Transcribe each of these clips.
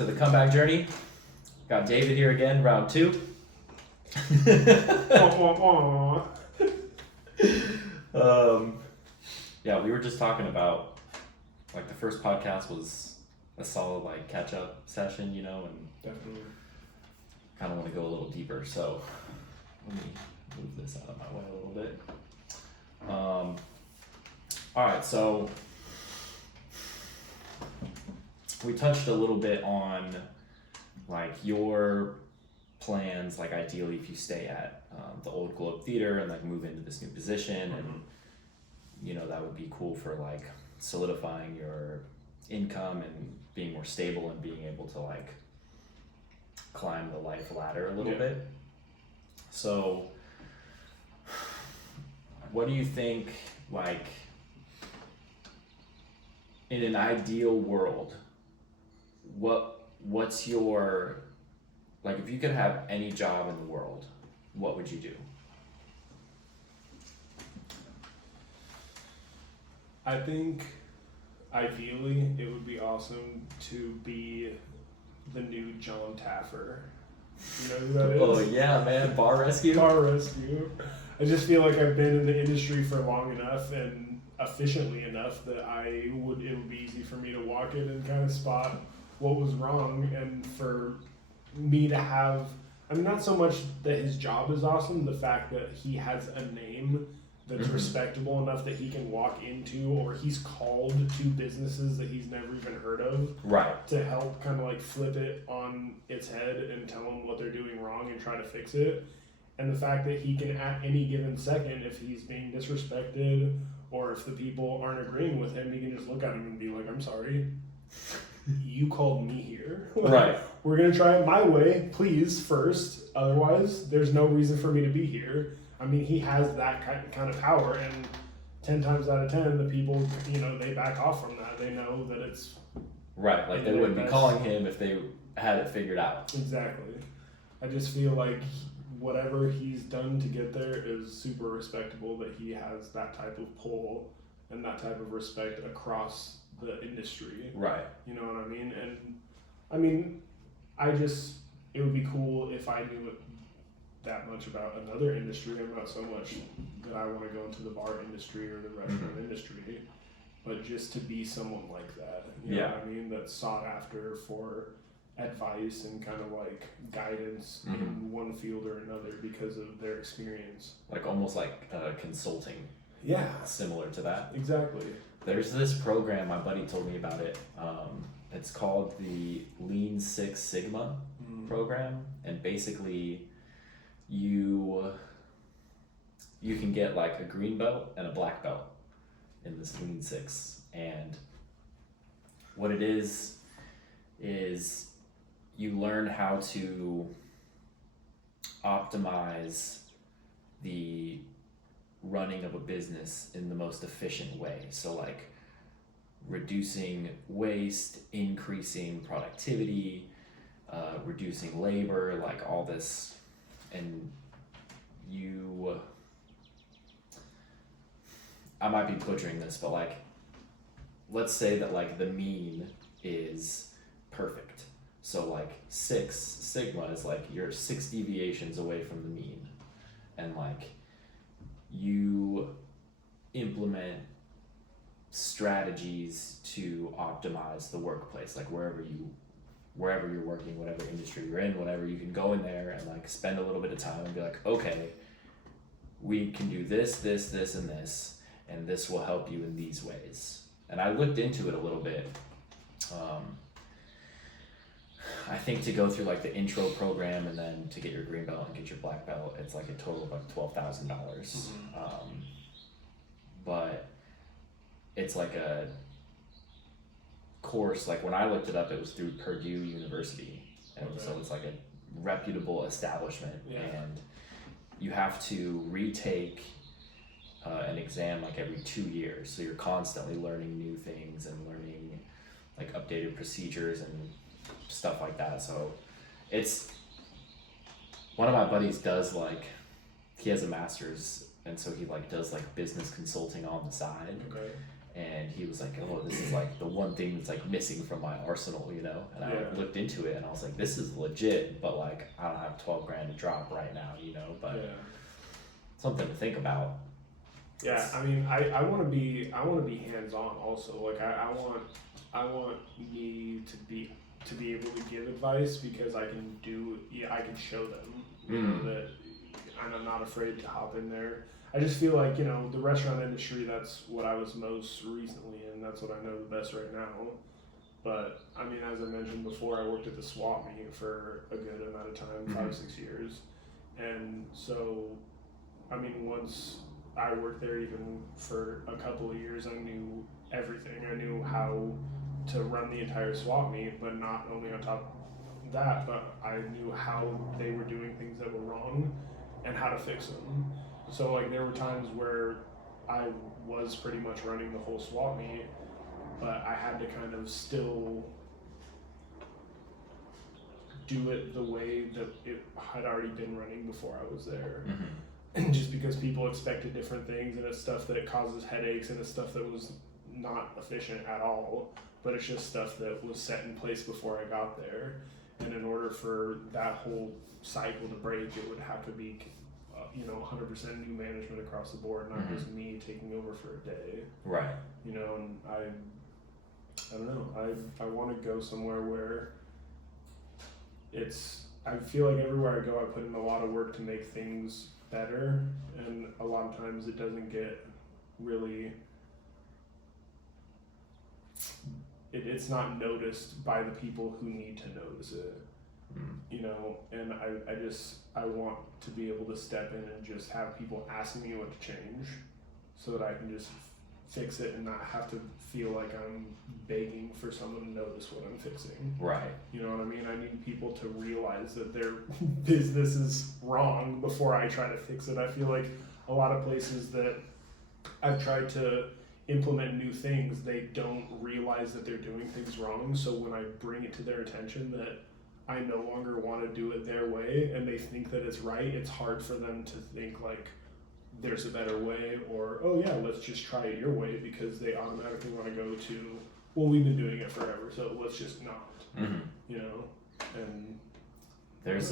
to the comeback journey. Got David here again, round 2. Yeah, we were just talking about, like, the first podcast was a solid, like, catch-up session, you know, and Definitely. kind of want to go a little deeper, so let me move this out of my way a little bit. Alright, so we touched a little bit on, like, your plans, like, ideally if you stay at the Old Globe Theater and, like, move into this new position, and you know, that would be cool for, like, solidifying your income and being more stable and being able to, like, climb the life ladder a little bit. So what do you think, like, in an ideal world, what's your, like, if you could have any job in the world, what would you do? I think ideally it would be awesome to be the new John Taffer. You know who that is? Oh yeah, man, bar rescue. Bar rescue. I just feel like I've been in the industry for long enough and efficiently enough that it would be easy for me to walk in and kind of spot what was wrong, and for me to have, I mean, not so much that his job is awesome, the fact that he has a name that's respectable enough that he can walk into, or he's called to businesses that he's never even heard of, Right. to help kind of like flip it on its head and tell them what they're doing wrong and try to fix it. And the fact that he can, at any given second, if he's being disrespected or if the people aren't agreeing with him, he can just look at him and be like, I'm sorry, you called me here. Right. We're going to try it my way, please, first. Otherwise, there's no reason for me to be here. I mean, he has that kind of power, and 10 times out of 10, the people, you know, they back off from that. They know that it's... Right, like they wouldn't be calling him if they had it figured out. Exactly. I just feel like whatever he's done to get there is super respectable, that he has that type of pull and that type of respect across the industry. Right. You know what I mean? And, I mean, it would be cool if I knew that much about another industry. I'm not so much that I want to go into the bar industry or the restaurant industry, but just to be someone like that. You know what I mean? That's sought after for advice and kind of like guidance in one field or another because of their experience. Like almost like consulting. Yeah. Similar to that. Exactly. There's this program, my buddy told me about it. It's called the Lean Six Sigma program, and basically you can get like a green belt and a black belt in this Lean Six, and what it is you learn how to optimize the running of a business in the most efficient way. So like reducing waste, increasing productivity, reducing labor, like all this. And I might be butchering this, but like, let's say that like the mean is perfect. So like 6 sigma is like you're 6 deviations away from the mean. And like you implement strategies to optimize the workplace, like wherever you're working, whatever industry you're in, whatever, you can go in there and like spend a little bit of time and be like, okay, we can do this, and this will help you in these ways. And I looked into it a little bit. I think to go through like the intro program and then to get your green belt and get your black belt, it's like a total of like $12,000. But it's like a course, like when I looked it up, it was through Purdue University, and so it's like a reputable establishment, and you have to retake an exam like every 2 years, so you're constantly learning new things and learning like updated procedures and stuff like that. So it's, one of my buddies does like, he has a master's, and so he like does like business consulting on the side. Okay. And he was like, oh, this is like the one thing that's like missing from my arsenal, you know? And I like, looked into it and I was like, this is legit, but like I don't have 12 grand to drop right now, you know? But something to think about. Yeah, I mean, I want to be hands on also. Like I want me to be able to give advice because I can show them, you know, that I'm not afraid to hop in there. I just feel like, you know, the restaurant industry, that's what I was most recently in. That's what I know the best right now. But, I mean, as I mentioned before, I worked at the swap meet for a good amount of time, 5-6 years. And so, I mean, once I worked there even for a couple of years, I knew everything. I knew how to run the entire swap meet, but not only on top of that, but I knew how they were doing things that were wrong and how to fix them. So like there were times where I was pretty much running the whole swap meet, but I had to kind of still do it the way that it had already been running before I was there. And just because people expected different things, and it's stuff that causes headaches, and it's stuff that was not efficient at all, but it's just stuff that was set in place before I got there. And in order for that whole cycle to break, it would have to be 100% new management across the board, not just me taking over for a day. Right. You know, and I don't know. I want to go somewhere where I feel like everywhere I go, I put in a lot of work to make things better, and a lot of times it doesn't get really. It's not noticed by the people who need to notice it. You know, and I want to be able to step in and just have people asking me what to change so that I can just fix it and not have to feel like I'm begging for someone to notice what I'm fixing. Right. You know what I mean? I need people to realize that their business is wrong before I try to fix it. I feel like a lot of places that I've tried to implement new things, they don't realize that they're doing things wrong. So when I bring it to their attention that I no longer want to do it their way and they think that it's right, it's hard for them to think like there's a better way, or, oh yeah, let's just try it your way, because they automatically want to go to, well, we've been doing it forever, so let's just not, you know? And there's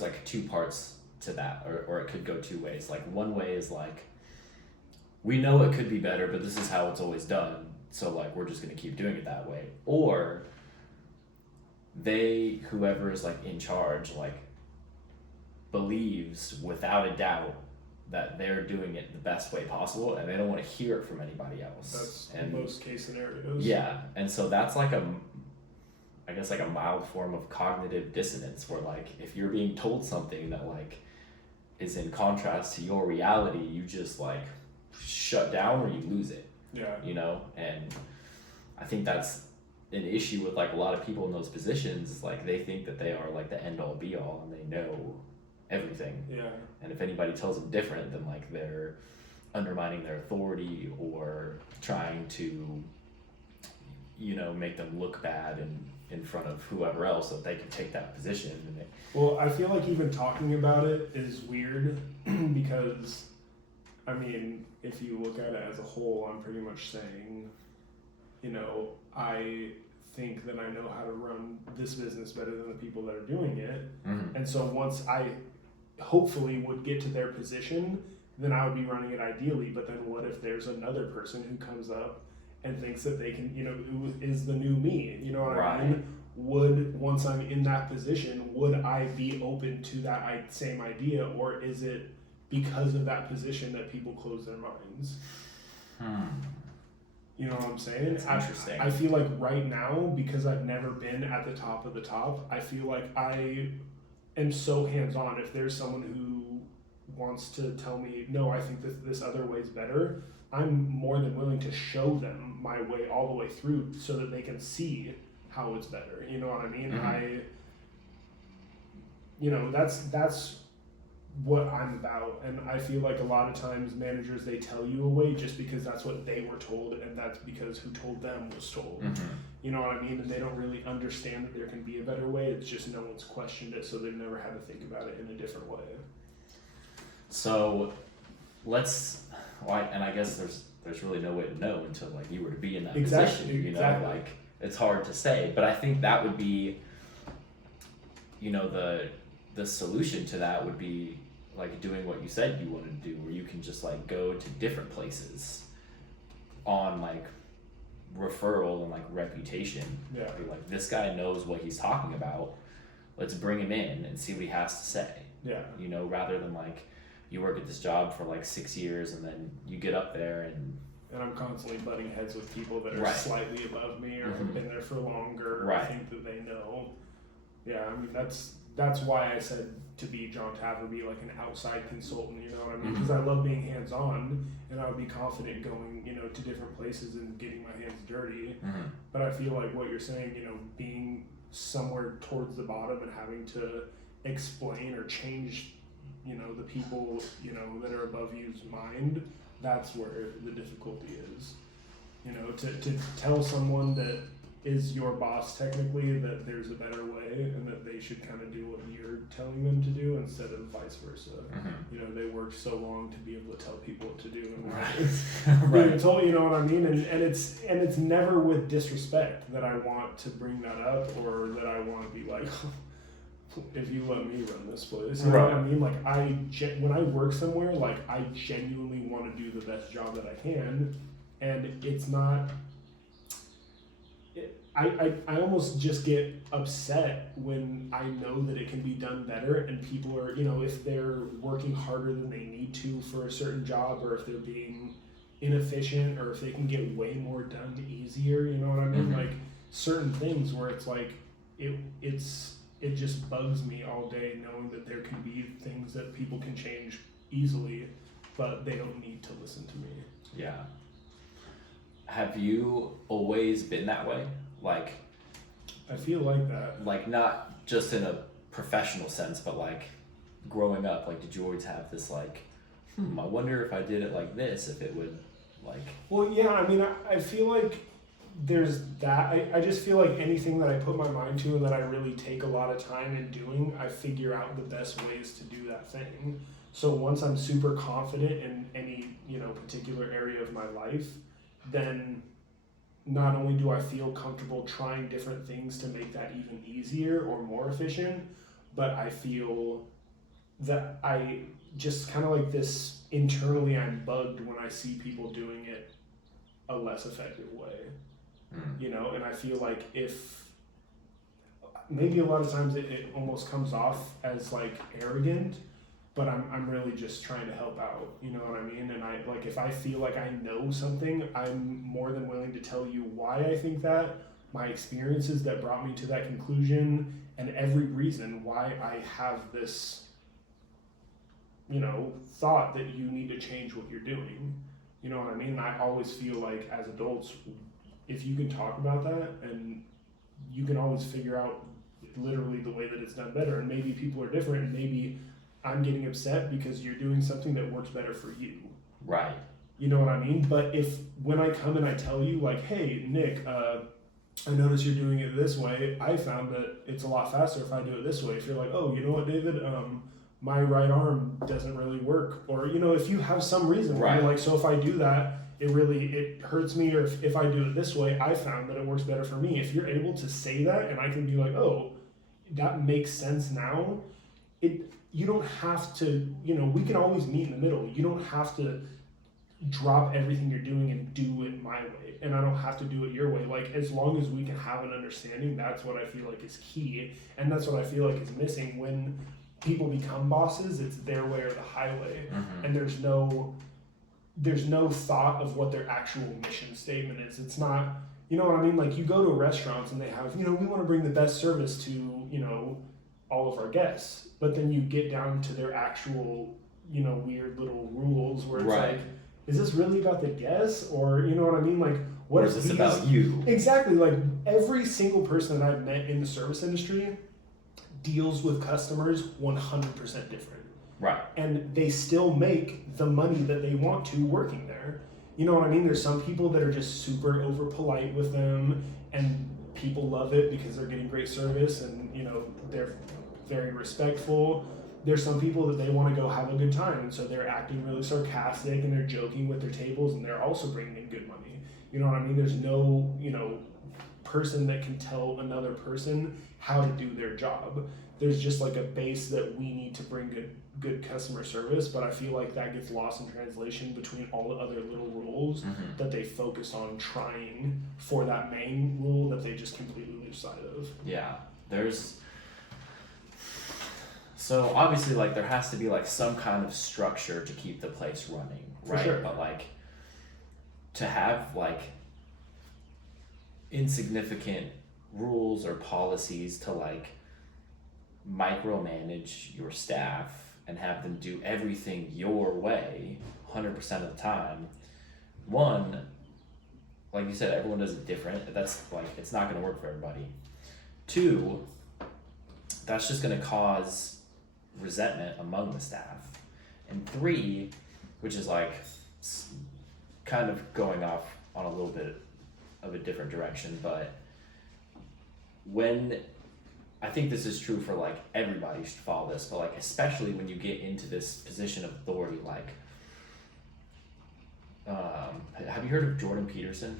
like two parts to that, or it could go two ways. Like one way is like, we know it could be better, but this is how it's always done, so like we're just gonna keep doing it that way. Or whoever is like in charge, like believes without a doubt that they're doing it the best way possible, and they don't want to hear it from anybody else. That's most case scenarios. Yeah, and so that's like I guess like a mild form of cognitive dissonance, where like if you're being told something that like is in contrast to your reality, you just like shut down or you lose it. Yeah. You know, and I think that's an issue with like a lot of people in those positions. Like they think that they are like the end all be all and they know everything. Yeah. And if anybody tells them different, then like they're undermining their authority or trying to, you know, make them look bad in front of whoever else so that they can take that position. Well, I feel like even talking about it is weird because, I mean, if you look at it as a whole, I'm pretty much saying, you know, I think that I know how to run this business better than the people that are doing it. And so once I hopefully would get to their position, then I would be running it ideally. But then what if there's another person who comes up and thinks that they can, you know, who is the new me, you know what I mean? Once I'm in that position, would I be open to that same idea, or is it because of that position that people close their minds? You know what I'm saying? That's interesting. I feel like right now, because I've never been at the top of the top, I feel like I am so hands-on. If there's someone who wants to tell me, no, I think that this other way is better, I'm more than willing to show them my way all the way through so that they can see how it's better. You know what I mean? That's what I'm about. And I feel like a lot of times managers, they tell you a way just because that's what they were told, and that's because who told them was told. You know what I mean? And they don't really understand that there can be a better way. It's just no one's questioned it, so they've never had to think about it in a different way. So and I guess there's really no way to know until like you were to be in that Exactly, position, you know, exactly. like it's hard to say, but I think that would be, you know, the solution to that would be like doing what you said you wanted to do, where you can just like go to different places on like referral and like reputation. Yeah. Be like, this guy knows what he's talking about, let's bring him in and see what he has to say. Yeah. You know, rather than like you work at this job for like 6 years and then you get up there and I'm constantly butting heads with people that are Right. slightly above me or have been there for longer, or Right. think that they know. Yeah, I mean that's why I said to be John Taverby, like an outside consultant, you know what I mean? Because I love being hands-on, and I would be confident going, you know, to different places and getting my hands dirty. But I feel like what you're saying, you know, being somewhere towards the bottom and having to explain or change, you know, the people, you know, that are above you's mind, that's where the difficulty is. You know, to tell someone that is your boss technically that there's a better way and that they should kind of do what you're telling them to do instead of vice versa. You know, they worked so long to be able to tell people what to do, and being told, you know what I mean? And it's never with disrespect that I want to bring that up, or that I want to be like, if you let me run this place, you know what I mean? Like when I work somewhere, like I genuinely want to do the best job that I can, and it's not. I almost just get upset when I know that it can be done better, and people are, you know, if they're working harder than they need to for a certain job, or if they're being inefficient, or if they can get way more done easier, you know what I mean? Like certain things where it's like it just bugs me all day knowing that there can be things that people can change easily, but they don't need to listen to me. Yeah. Have you always been that way? Like, I feel like that. Like not just in a professional sense, but like growing up, like did you always have this like, I wonder if I did it like this, if it would like... Well, yeah, I mean, I feel like there's that. I just feel like anything that I put my mind to and that I really take a lot of time in doing, I figure out the best ways to do that thing. So once I'm super confident in any, you know, particular area of my life, then not only do I feel comfortable trying different things to make that even easier or more efficient, but I feel that I just kind of like this internally, I'm bugged when I see people doing it a less effective way, you know, and I feel like if maybe a lot of times it almost comes off as like arrogant, but I'm really just trying to help out, you know what I mean? And I like, if I feel like I know something, I'm more than willing to tell you why I think that, my experiences that brought me to that conclusion, and every reason why I have this, you know, thought that you need to change what you're doing. You know what I mean? And I always feel like as adults, if you can talk about that, and you can always figure out literally the way that it's done better, and maybe people are different, and maybe I'm getting upset because you're doing something that works better for you. Right. You know what I mean? But if when I come and I tell you like, hey, Nick, I noticed you're doing it this way, I found that it's a lot faster if I do it this way. If you're like, oh, you know what, David, my right arm doesn't really work. Or, you know, if you have some reason where you're like, so if I do that, it hurts me, or if I do it this way, I found that it works better for me. If you're able to say that, and I can be like, oh, that makes sense now, you don't have to, you know, we can always meet in the middle. You don't have to drop everything you're doing and do it my way, and I don't have to do it your way. Like, as long as we can have an understanding, that's what I feel like is key, and that's what I feel like is missing when people become bosses. It's their way or the highway, and there's no thought of what their actual mission statement is. It's not, you know what I mean? Like, you go to restaurants and they have, you know, we want to bring the best service to, you know, all of our guests, but then you get down to their actual, you know, weird little rules where it's like, is this really about the guests, or, you know what I mean? Like, what is this about you? Exactly. Like, every single person that I've met in the service industry deals with customers 100% different. Right. And they still make the money that they want to working there. You know what I mean? There's some people that are just super over polite with them, and people love it because they're getting great service, and, you know, they're very respectful. there's some people that they want to go have a good time, and so they're acting really sarcastic and they're joking with their tables, and they're also bringing in good money. You know what I mean? There's no, person that can tell another person how to do their job. There's just like a base that we need to bring good customer service, but I feel like that gets lost in translation between all the other little rules that they focus on trying for that main rule that they just completely lose sight of. Yeah, so obviously like there has to be like some kind of structure to keep the place running, right? For sure. But like to have like insignificant rules or policies to like micromanage your staff and have them do everything your way 100% of the time, one, like you said, everyone does it different. That's like, it's not going to work for everybody. Two, that's just going to cause resentment among the staff. And three, which is like kind of going off on a little bit of a different direction, but when I think this is true for like everybody should follow this, but like especially when you get into this position of authority, like have you heard of Jordan Peterson?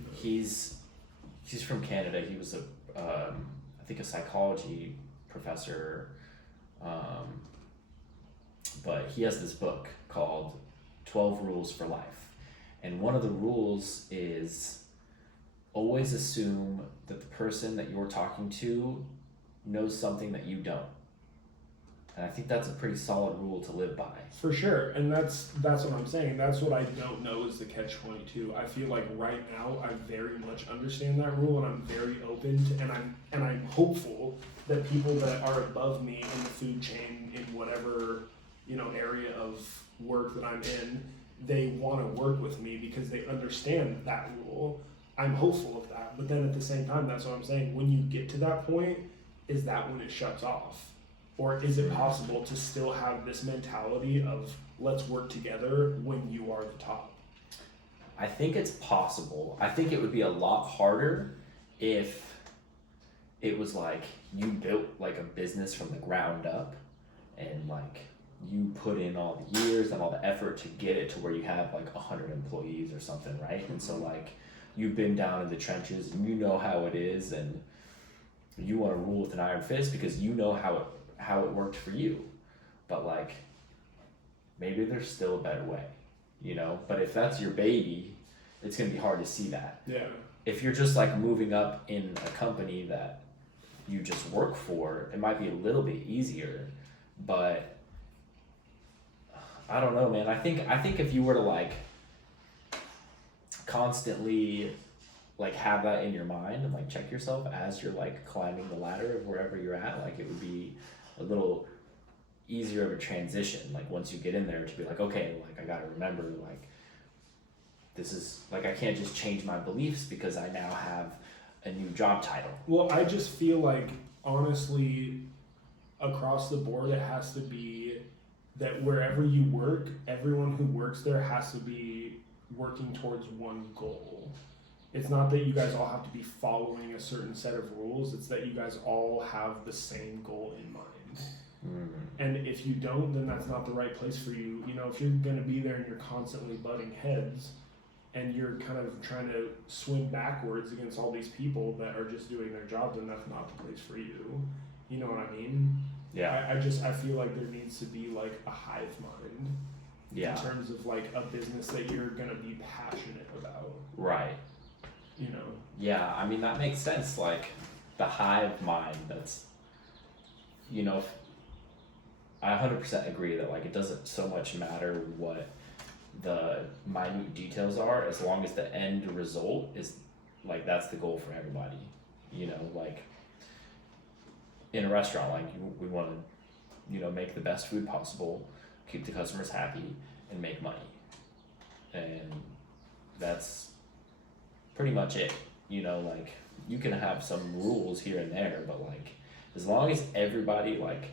No. He's from Canada. He was I think a psychology professor, but he has this book called 12 Rules for Life, and one of the rules is always assume that the person that you're talking to knows something that you don't. And I think that's a pretty solid rule to live by. For sure. And that's what I'm saying. That's what I don't know is the catch-22. I feel like right now I very much understand that rule, and I'm very open to, and I'm hopeful that people that are above me in the food chain in whatever, area of work that I'm in, they want to work with me because they understand that rule. I'm hopeful of that, but then at the same time, that's what I'm saying. When you get to that point, is that when it shuts off? Or is it possible to still have this mentality of let's work together when you are the top? I think it's possible. I think it would be a lot harder if it was like you built like a business from the ground up and like you put in all the years and all the effort to get it to where you have like 100 employees or something, right? And so like you've been down in the trenches and you know how it is, and you want to rule with an iron fist because you know how it worked for you. But like maybe there's still a better way, but if that's your baby, it's going to be hard to see that. Yeah. If you're just like moving up in a company that you just work for, it might be a little bit easier, but I don't know, man. I think if you were to like constantly like have that in your mind and like check yourself as you're like climbing the ladder of wherever you're at, like it would be a little easier of a transition, like once you get in there, to be like, okay, like I gotta remember, like this is like I can't just change my beliefs because I now have a new job title. Well, I just feel like honestly across the board it has to be that wherever you work, everyone who works there has to be working towards one goal. It's not that you guys all have to be following a certain set of rules, it's that you guys all have the same goal in mind. And if you don't, then that's not the right place for you. If you're going to be there and you're constantly butting heads and you're kind of trying to swim backwards against all these people that are just doing their job, then that's not the place for you. You know what I mean? Yeah. I feel like there needs to be like a hive mind. Yeah. In terms of like a business that you're going to be passionate about. Right. Yeah, I mean that makes sense, like the hive mind. That's I 100% agree that like it doesn't so much matter what the minute details are, as long as the end result is like that's the goal for everybody. Like in a restaurant, like we want to make the best food possible, keep the customers happy, and make money, and that's pretty much it. Like you can have some rules here and there, but like as long as everybody like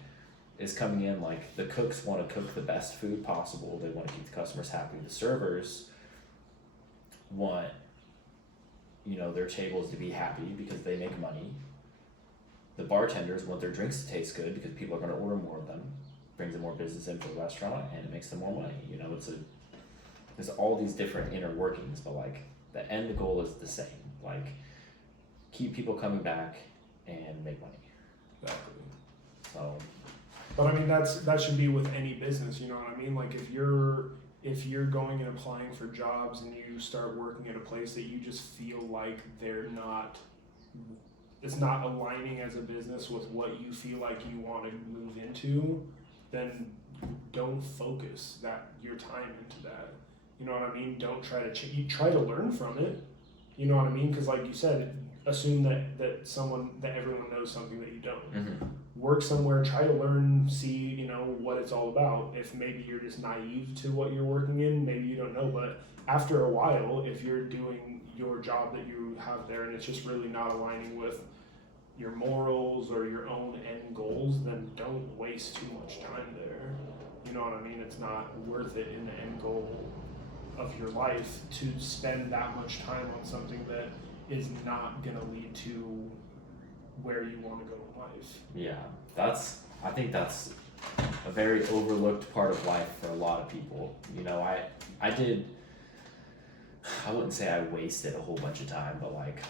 is coming in, like the cooks want to cook the best food possible, they want to keep the customers happy, the servers want their tables to be happy because they make money, the bartenders want their drinks to taste good because people are going to order more of them, brings in more business into the restaurant, and it makes them more money. You know, there's all these different inner workings, but like the end goal is the same. Like keep people coming back and make money. Exactly. So. But I mean, that should be with any business. You know what I mean? Like if you're going and applying for jobs and you start working at a place that you just feel like it's not aligning as a business with what you feel like you want to move into, then don't focus your time into that. You know what I mean? Don't try to you try to learn from it. You know what I mean? Because like you said, assume that everyone knows something that you don't. Mm-hmm. Work somewhere, try to learn, see what it's all about. If maybe you're just naive to what you're working in, maybe you don't know. But after a while, if you're doing your job that you have there and it's just really not aligning with your morals or your own end goals, then don't waste too much time there. You know what I mean? It's not worth it in the end goal of your life to spend that much time on something that is not going to lead to where you want to go in life. Yeah, I think that's a very overlooked part of life for a lot of people. You know, I wouldn't say I wasted a whole bunch of time, but like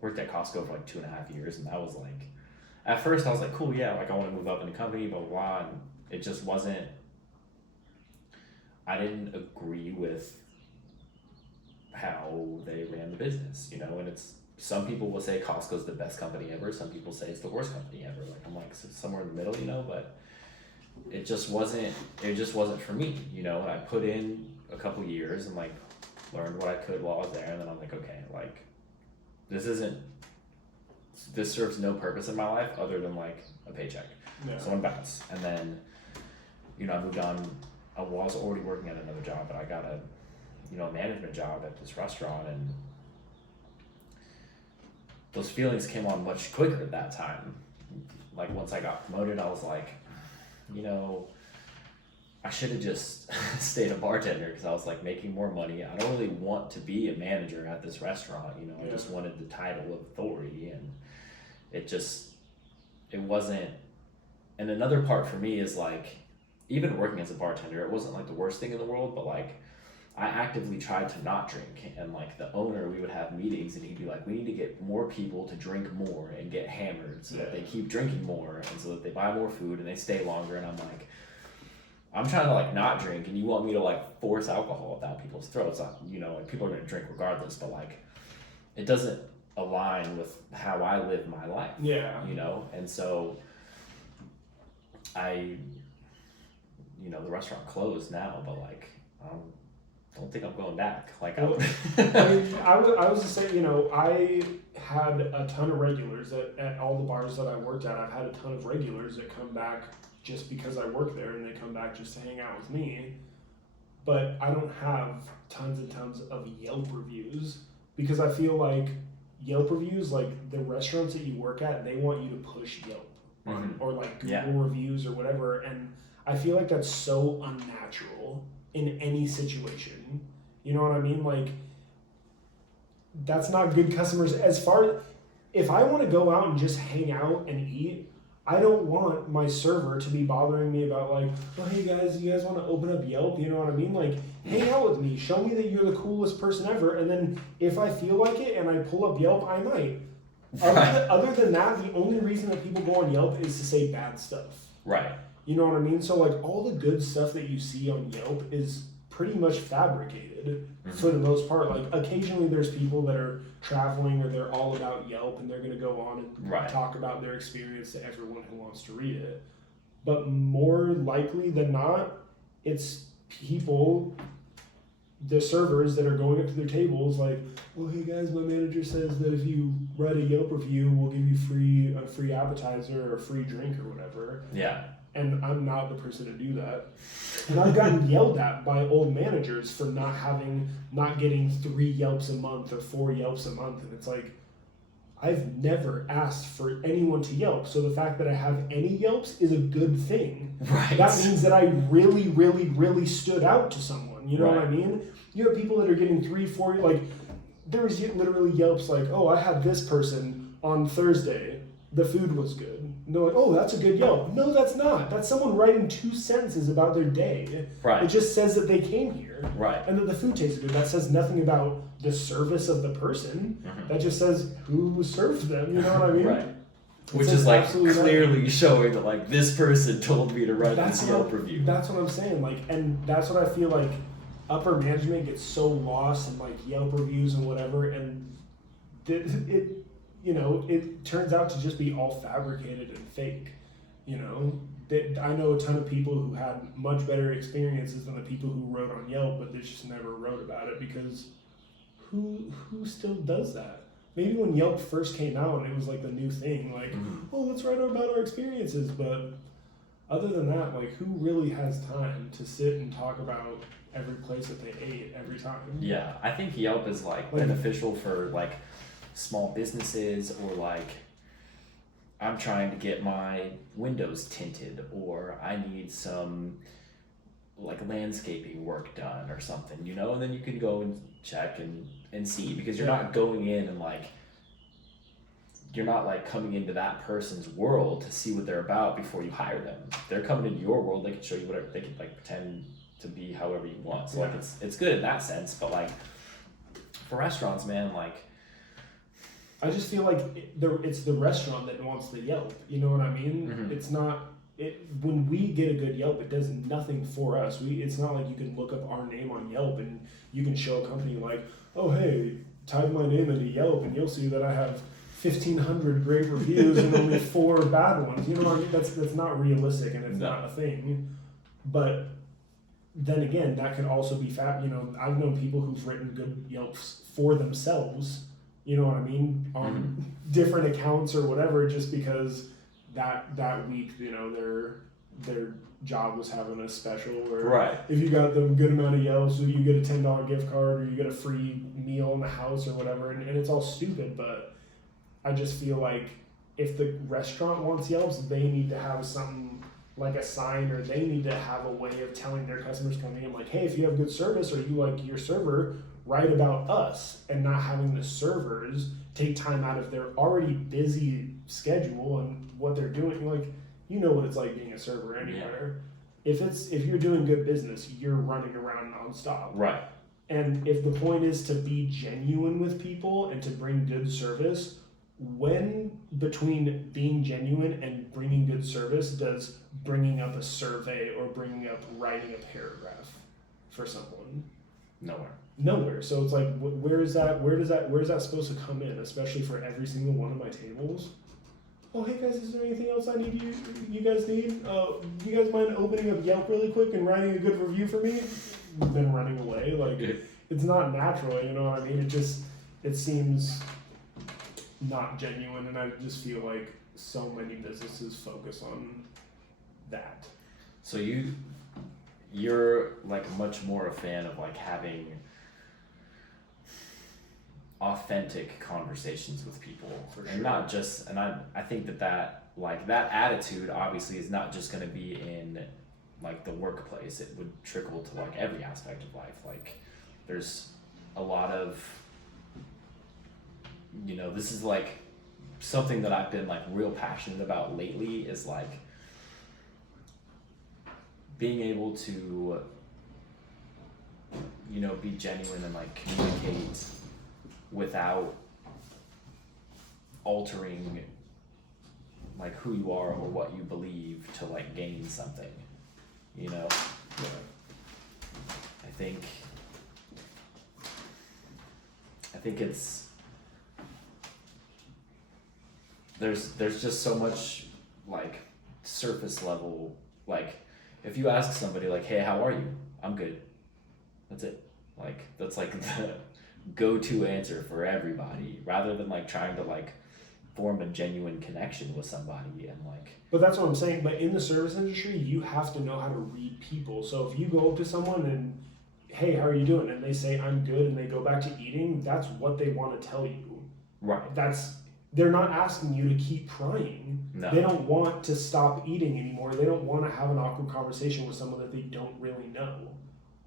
worked at Costco for like 2.5 years, and that was like, at first I was like, cool, yeah, like I want to move up in the company, blah, blah, blah, and it just wasn't, I didn't agree with how they ran the business, you know, and some people will say Costco's the best company ever, some people say it's the worst company ever, like I'm like somewhere in the middle, you know, but it just wasn't for me, you know, and I put in a couple years and like learned what I could while I was there, and then I'm like, okay, like this serves no purpose in my life other than like a paycheck. Yeah. So I'm bounced. And then, you know, I moved on. I was already working at another job, but I got a management job at this restaurant, and those feelings came on much quicker at that time. Like once I got promoted, I was like, you know, I should have just stayed a bartender because I was like making more money. I don't really want to be a manager at this restaurant, you know, I just wanted the title of authority, and it wasn't. And another part for me is like, even working as a bartender, it wasn't like the worst thing in the world, but like I actively tried to not drink, and like the owner, we would have meetings and he'd be like, we need to get more people to drink more and get hammered so that they keep drinking more and so that they buy more food and they stay longer. And I'm like, I'm trying to like not drink, and you want me to like force alcohol down people's throats. You know, like people are gonna drink regardless, but like it doesn't align with how I live my life. Yeah. You know, and so the restaurant closed now, but like I don't think I'm going back. Like I was just saying, you know, I had a ton of regulars at all the bars that I worked at. I've had a ton of regulars that come back just because I work there, and they come back just to hang out with me. But I don't have tons and tons of Yelp reviews, because I feel like Yelp reviews, like the restaurants that you work at, they want you to push Yelp or like Google reviews or whatever. And I feel like that's so unnatural in any situation. You know what I mean? Like, that's not good customers. If I want to go out and just hang out and eat, I don't want my server to be bothering me about like, oh, hey guys, you guys want to open up Yelp? You know what I mean? Like, hang out with me, show me that you're the coolest person ever, and then if I feel like it and I pull up Yelp, I might. Other than that, the only reason that people go on Yelp is to say bad stuff. Right. You know what I mean? So like all the good stuff that you see on Yelp is pretty much fabricated for the most part. Like occasionally there's people that are traveling or they're all about Yelp and they're going to go on and talk about their experience to everyone who wants to read it. But more likely than not, it's people, the servers that are going up to their tables like, well, hey guys, my manager says that if you write a Yelp review, we'll give you a free appetizer or a free drink or whatever. Yeah. And I'm not the person to do that. And I've gotten yelled at by old managers for not getting 3 Yelps a month or 4 Yelps a month. And it's like, I've never asked for anyone to Yelp. So the fact that I have any Yelps is a good thing. Right. That means that I really, really, really stood out to someone. You know what I mean? You have people that are getting 3, 4, like, there's literally Yelps like, oh, I had this person on Thursday. the food was good. And they're like, oh, that's a good Yelp. No, that's not. That's someone writing 2 sentences about their day. Right. It just says that they came here. Right. And that the food tasted good. That says nothing about the service of the person. Mhm. That just says who served them. You know what I mean? Right. It Which says is like absolutely clearly showing that like this person told me to write this Yelp review. That's what I'm saying. Like, and that's what I feel like upper management gets so lost in like Yelp reviews and whatever, and it turns out to just be all fabricated and fake. You know, I know a ton of people who had much better experiences than the people who wrote on Yelp, but they just never wrote about it because who still does that? Maybe when Yelp first came out and it was like the new thing, like, oh, let's write about our experiences. But other than that, like, who really has time to sit and talk about every place that they ate every time? Yeah, I think Yelp is like beneficial for like small businesses, or like I'm trying to get my windows tinted, or I need some like landscaping work done or something, you know, and then you can go and check and see, because you're not going in and like you're not like coming into that person's world to see what they're about before you hire them. They're coming into your world. They can show you whatever, they can like pretend to be however you want. So like it's good in that sense, but like for restaurants, man, like I just feel like it's the restaurant that wants the Yelp. You know what I mean? Mm-hmm. It's not. When we get a good Yelp, it does nothing for us. It's not like you can look up our name on Yelp and you can show a company like, oh hey, type my name into Yelp and you'll see that I have 1,500 great reviews and only 4 bad ones. You know what I mean? That's not realistic, and it's not a thing. But then again, that could also be You know, I've known people who've written good Yelps for themselves. You know what I mean? On different accounts or whatever, just because that week, you know, their job was having a special, or if you got the good amount of Yelps, so you get a $10 gift card, or you get a free meal in the house or whatever, and it's all stupid. But I just feel like if the restaurant wants Yelps, they need to have something like a sign, or they need to have a way of telling their customers coming in, like, hey, if you have good service or you like your server, write about us, and not having the servers take time out of their already busy schedule and what they're doing. Like, you know what it's like being a server anywhere. Yeah. If you're doing good business, you're running around nonstop. Right. And if the point is to be genuine with people and to bring good service, when between being genuine and bringing good service does bringing up a survey or bringing up writing a paragraph for someone? Nowhere. So it's like, where is that supposed to come in, especially for every single one of my tables? Oh, hey guys, is there anything else I need you guys need? You guys mind opening up Yelp really quick and writing a good review for me? Then running away. Like, it's not natural, you know what I mean? It seems not genuine, and I just feel like so many businesses focus on that. So you're like much more a fan of like having authentic conversations with people, for sure. And not just, and I think that like that attitude obviously is not just going to be in like the workplace. It would trickle to like every aspect of life. Like there's a lot of, you know, this is like something that I've been like real passionate about lately, is like being able to, you know, be genuine and like communicate without altering like who you are or what you believe to like gain something, you know? I think it's there's just so much like surface level, like if you ask somebody like, hey, how are you? I'm good. That's it. Like that's like the go-to answer for everybody, rather than like trying to like form a genuine connection with somebody and like. But that's what I'm saying. But in the service industry, you have to know how to read people. So if you go up to someone and, hey, how are you doing? And they say, I'm good, and they go back to eating, that's what they want to tell you. Right. They're not asking you to keep prying. No. They don't want to stop eating anymore. They don't want to have an awkward conversation with someone that they don't really know.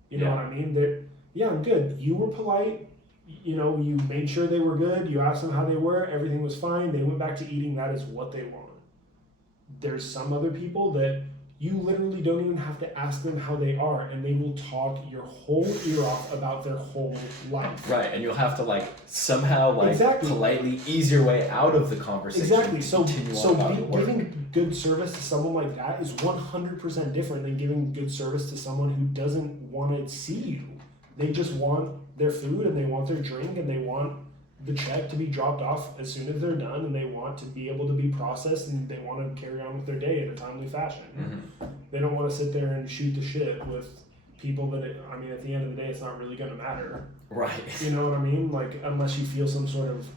You know what I mean? Yeah, I'm good. You were polite. you know, you made sure they were good, you asked them how they were, everything was fine, they went back to eating, that is what they want. There's some other people that you literally don't even have to ask them how they are, and they will talk your whole ear off about their whole life. Right, and you'll have to like somehow like Exactly. politely ease your way out of the conversation. Exactly. So Giving giving good service to someone like that is 100% different than giving good service to someone who doesn't want to see you. They just want their food and they want their drink and they want the check to be dropped off as soon as they're done, and they want to be able to be processed, and they want to carry on with their day in a timely fashion. Mm-hmm. They don't want to sit there and shoot the shit with people that, I mean, at the end of the day, it's not really going to matter. Right. You know what I mean? Like, unless you feel some sort of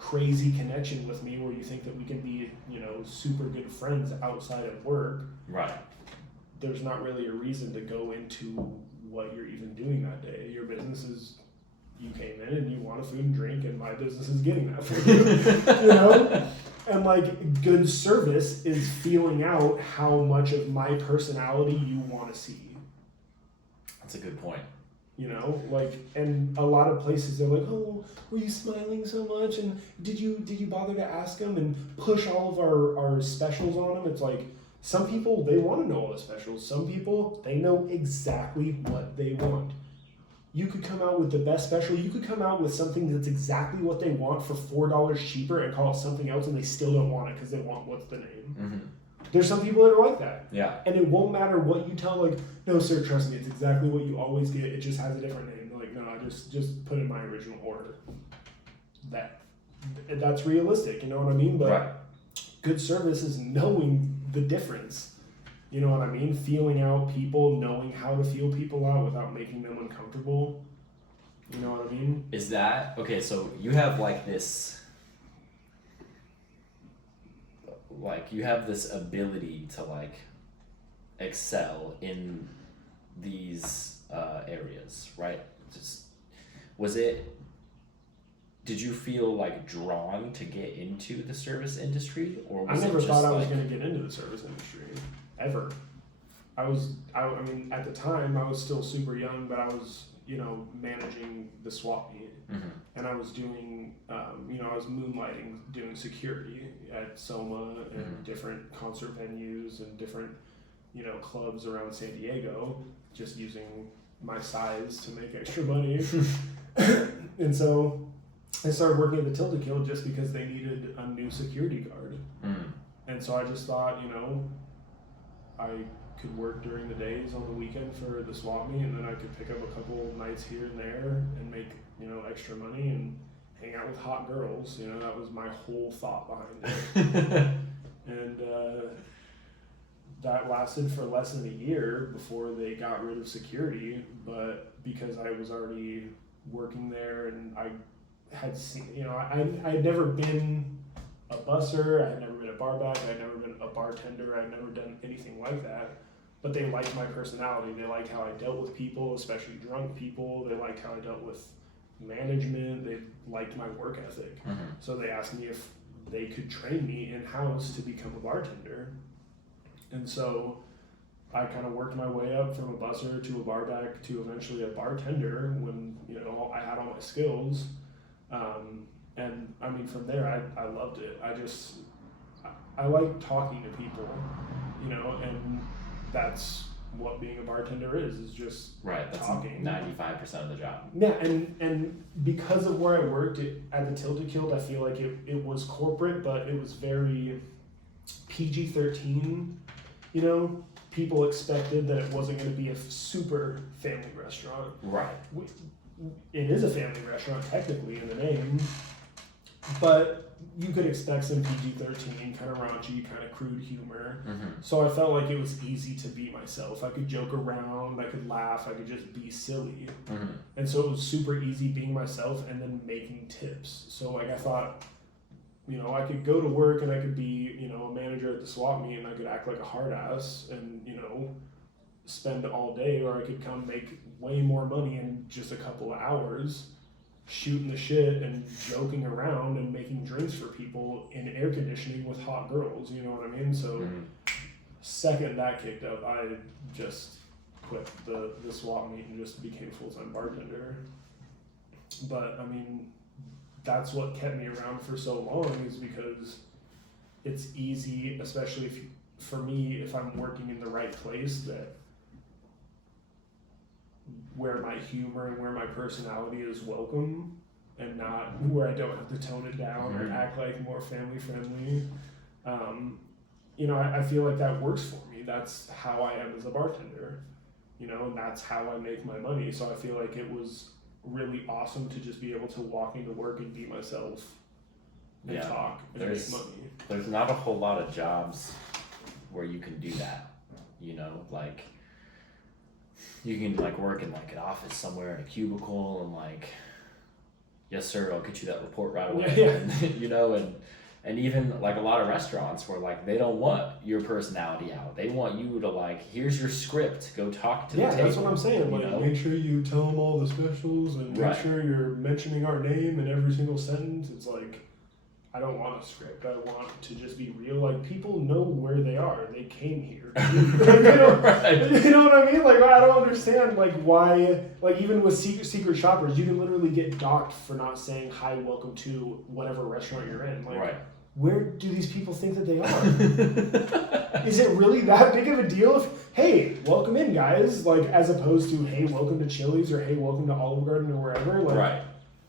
crazy connection with me where you think that we can be, you know, super good friends outside of work. Right. There's not really a reason to go into what you're even doing that day. Your business is, you came in and you want a food and drink, and my business is getting that for you. You know? And like, good service is feeling out how much of my personality you want to see. That's a good point. You know, like, and a lot of places they're like, oh, were you smiling so much? And did you bother to ask them and push all of our specials on them? It's like, some people, they want to know all the specials. Some people, they know exactly what they want. You could come out with the best special. You could come out with something that's exactly what they want for $4 cheaper and call it something else, and they still don't want it because they want what's the name. Mm-hmm. There's some people that are like that. Yeah. And it won't matter what you tell, like, no, sir, trust me, it's exactly what you always get. It just has a different name. They're like, no, I just put in my original order. That's realistic, you know what I mean? But right. Good service is knowing the difference. You know what I mean? Feeling out people, knowing how to feel people out without making them uncomfortable. You know what I mean? Is that okay? So you have like this, like you have this ability to like excel in these areas, right? Did you feel like drawn to get into the service industry, or was I never it just thought I was like... going to get into the service industry, ever. I mean, at the time, I was still super young, but I was, you know, managing the swap meet. Mm-hmm. And I was doing, you know, I was moonlighting, doing security at Soma and Mm-hmm. different concert venues and different, you know, clubs around San Diego, just using my size to make extra money. And so I started working at the Tilted Kill just because they needed a new security guard. Mm-hmm. And so I just thought, you know, I could work during the days on the weekend for the swap meet, and then I could pick up a couple nights here and there and make, you know, extra money and hang out with hot girls. You know, that was my whole thought behind it. And that lasted for less than a year before they got rid of security. But because I was already working there and I had seen, you know, I had never been a busser, I had never been a barback, I had never been a bartender, I had never done anything like that. But they liked my personality. They liked how I dealt with people, especially drunk people. They liked how I dealt with management. They liked my work ethic. Mm-hmm. So they asked me if they could train me in-house to become a bartender. And so I kind of worked my way up from a busser to a barback to eventually a bartender when, you know, I had all my skills. And I mean, from there, I loved it. I like talking to people, you know, and that's what being a bartender is just right. That's talking. 95% of the job. Yeah, and because of where I worked at the Tilted Kill, I feel like it was corporate, but it was very PG-13, you know? People expected that it wasn't going to be a super family restaurant. Right. It is a family restaurant, technically, in the name, but you could expect some PG-13, kind of raunchy, kind of crude humor. Mm-hmm. So I felt like it was easy to be myself. I could joke around, I could laugh, I could just be silly. Mm-hmm. And so it was super easy being myself and then making tips. So like I thought, you know, I could go to work and I could be, you know, a manager at the swap meet and I could act like a hard ass and, you know, spend all day, or I could come make way more money in just a couple of hours shooting the shit and joking around and making drinks for people in air conditioning with hot girls, you know what I mean? So second that kicked up, I just quit the swap meet and just became a full-time bartender. But I mean, that's what kept me around for so long, is because it's easy, especially for me, if I'm working in the right place, that where my humor and where my personality is welcome, and not where I don't have to tone it down or act like more family friendly. I feel like that works for me. That's how I am as a bartender, and that's how I make my money. So I feel like it was really awesome to just be able to walk into work and be myself and talk and make money. There's not a whole lot of jobs where you can do that, like you can like work in like an office somewhere in a cubicle and like, yes sir, I'll get you that report right away. Yeah. And even like a lot of restaurants where like they don't want your personality out. They want you to like, here's your script, go talk to the table. Yeah, that's what I'm saying. Like, make sure you tell them all the specials and make sure you're mentioning our name in every single sentence. It's like, I don't want a script. I want to just be real. Like, people know where they are. They came here. You know what I mean? Like, I don't understand like why. Like, even with secret shoppers, you can literally get docked for not saying hi, welcome to whatever restaurant you're in. Like, where do these people think that they are? Is it really that big of a deal if, hey, welcome in, guys? Like, as opposed to, hey, welcome to Chili's or hey, welcome to Olive Garden or wherever. Like,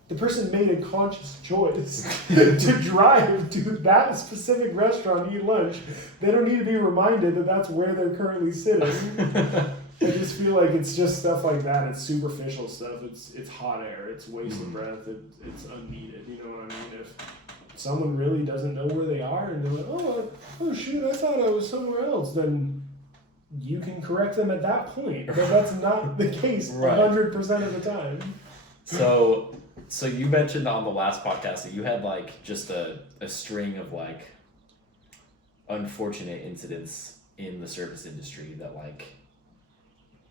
the person made a conscious choice to drive to that specific restaurant to eat lunch. They don't need to be reminded that that's where they're currently sitting. I just feel like it's just stuff like that. It's superficial stuff. It's hot air. It's waste of breath. It's unneeded. You know what I mean? If someone really doesn't know where they are and they're like, oh shoot, I thought I was somewhere else, then you can correct them at that point. But that's not the case 100% of the time. So you mentioned on the last podcast that you had like just a string of like unfortunate incidents in the service industry that like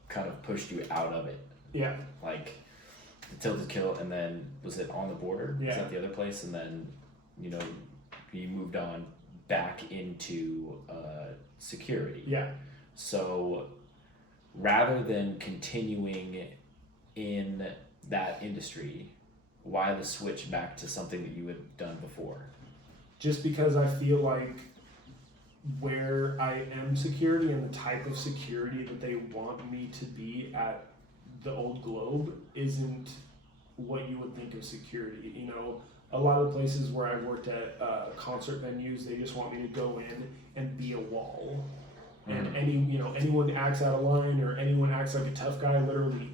kind of pushed you out of it. Yeah. Like the Tilted Kill, and then was it On the Border? Yeah. Was that the other place? And then, you moved on back into security. Yeah. So rather than continuing in that industry, why the switch back to something that you had done before? Just because I feel like where I am security and the type of security that they want me to be at the Old Globe isn't what you would think of security. A lot of places where I worked at concert venues, they just want me to go in and be a wall. And anyone acts out of line or anyone acts like a tough guy, literally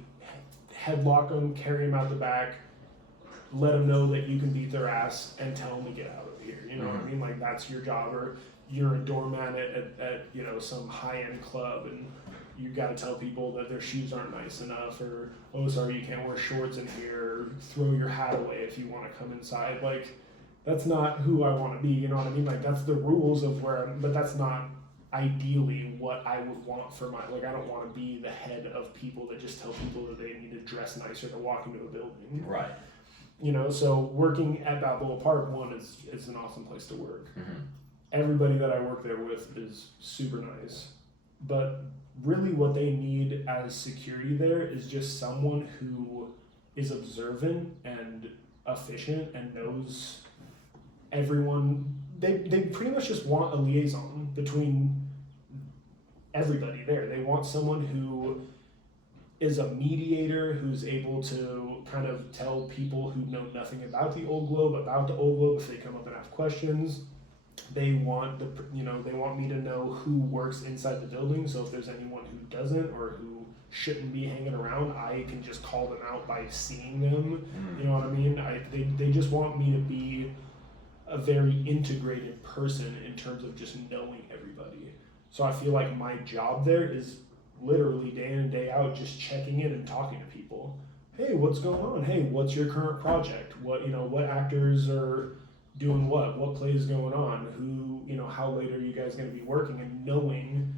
headlock them, carry them out the back, let them know that you can beat their ass and tell them to get out of here. You know what I mean? Like, that's your job. Or you're a doorman at some high-end club and you got to tell people that their shoes aren't nice enough, or, oh, sorry, you can't wear shorts in here, or throw your hat away if you want to come inside. Like, that's not who I want to be. You know what I mean? Like, that's the rules of where but that's not ideally what I would want for I don't want to be the head of people that just tell people that they need to dress nicer to walk into a building. Right. So working at Balboa Park, one, is an awesome place to work. Everybody that I work there with is super nice. But really what they need as security there is just someone who is observant and efficient and knows everyone. They pretty much just want a liaison between everybody there. They want someone who is a mediator, who's able to kind of tell people who know nothing about the Old Globe if they come up and ask questions. They want they want me to know who works inside the building, so if there's anyone who doesn't or who shouldn't be hanging around, I can just call them out by seeing them. You know what I mean? They just want me to be a very integrated person in terms of just knowing everybody. So I feel like my job there is literally day in and day out just checking in and talking to people. Hey, what's going on? Hey, what's your current project? What actors are doing what play is going on? Who, how late are you guys going to be working? And knowing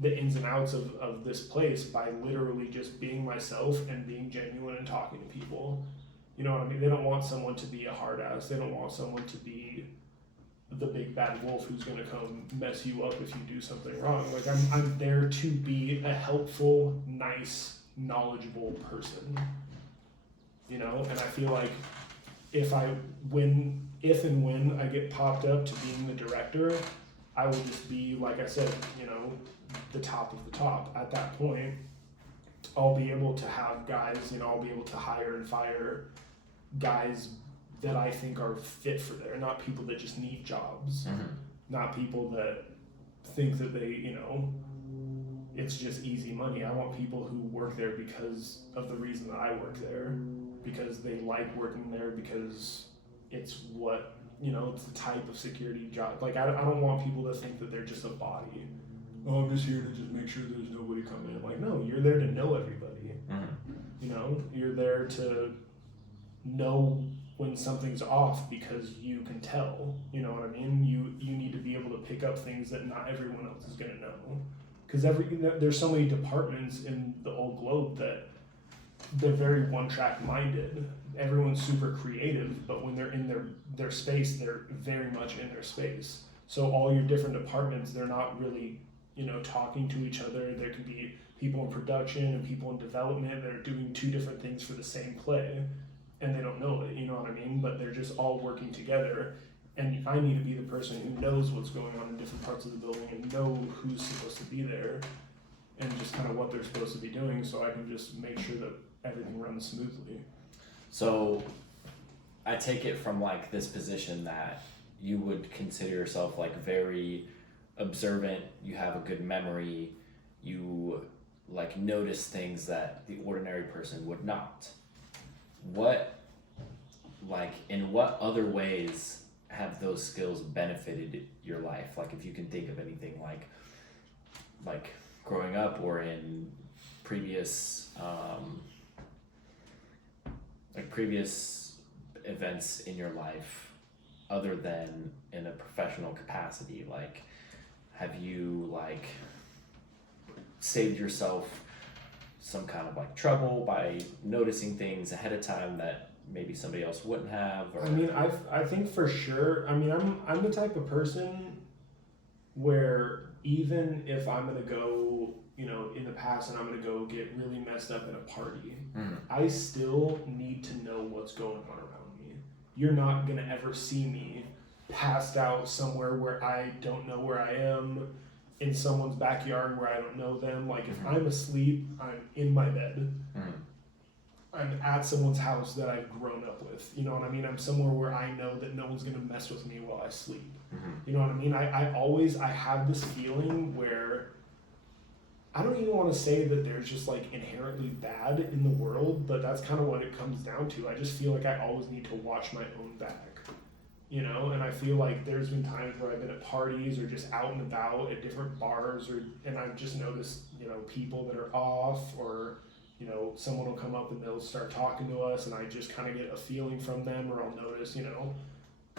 the ins and outs of this place by literally just being myself and being genuine and talking to people. You know what I mean? They don't want someone to be a hard ass. They don't want someone to be the big bad wolf who's going to come mess you up if you do something wrong. Like, I'm there to be a helpful, nice, knowledgeable person. you know, and I feel like if and when I get popped up to being the director, I will just be, like I said, you know, the top of the top. At that point, I'll be able to have guys, you know, I'll be able to hire and fire guys that I think are fit for there, not people that just need jobs, not people that think that they, you know, it's just easy money. I want people who work there because of the reason that I work there, because they like working there, because it's what, you know, it's the type of security job. Like, I don't want people to think that they're just a body. Oh, I'm just here to just make sure there's nobody coming in. Like, no, you're there to know everybody. You know, you're there to know when something's off because you can tell. You know what I mean? You need to be able to pick up things that not everyone else is going to know. Because there's so many departments in the Old Globe that they're very one-track minded. Everyone's super creative, but when they're in their space, they're very much in their space. So all your different departments, they're not really, you know, talking to each other. There can be people in production and people in development that are doing two different things for the same play, and they don't know it, you know what I mean? But they're just all working together, and I need to be the person who knows what's going on in different parts of the building and know who's supposed to be there and just kind of what they're supposed to be doing, so I can just make sure that everything runs smoothly. So I take it from like this position that you would consider yourself like very observant, you have a good memory, you like notice things that the ordinary person would not. What, like, in what other ways have those skills benefited your life? Like, if you can think of anything, like growing up or in previous previous events in your life, other than in a professional capacity. Like, have you like saved yourself some kind of like trouble by noticing things ahead of time that maybe somebody else wouldn't have? Or... I mean, I think for sure. I mean, I'm the type of person where even if I'm gonna go, you know, in the past and I'm gonna go get really messed up at a party, I still need to know what's going on around me. You're not gonna ever see me passed out somewhere where I don't know where I am, in someone's backyard where I don't know them. Like, if I'm asleep, I'm in my bed. I'm at someone's house that I've grown up with. You know what I mean? I'm somewhere where I know that no one's gonna mess with me while I sleep. You know what I mean? I have this feeling where I don't even want to say that there's just like inherently bad in the world, but that's kind of what it comes down to. I just feel like I always need to watch my own back. You know, and I feel like there's been times where I've been at parties or just out and about at different bars, and I've just noticed, you know, people that are off, or, you know, someone will come up and they'll start talking to us, and I just kind of get a feeling from them, or I'll notice, you know,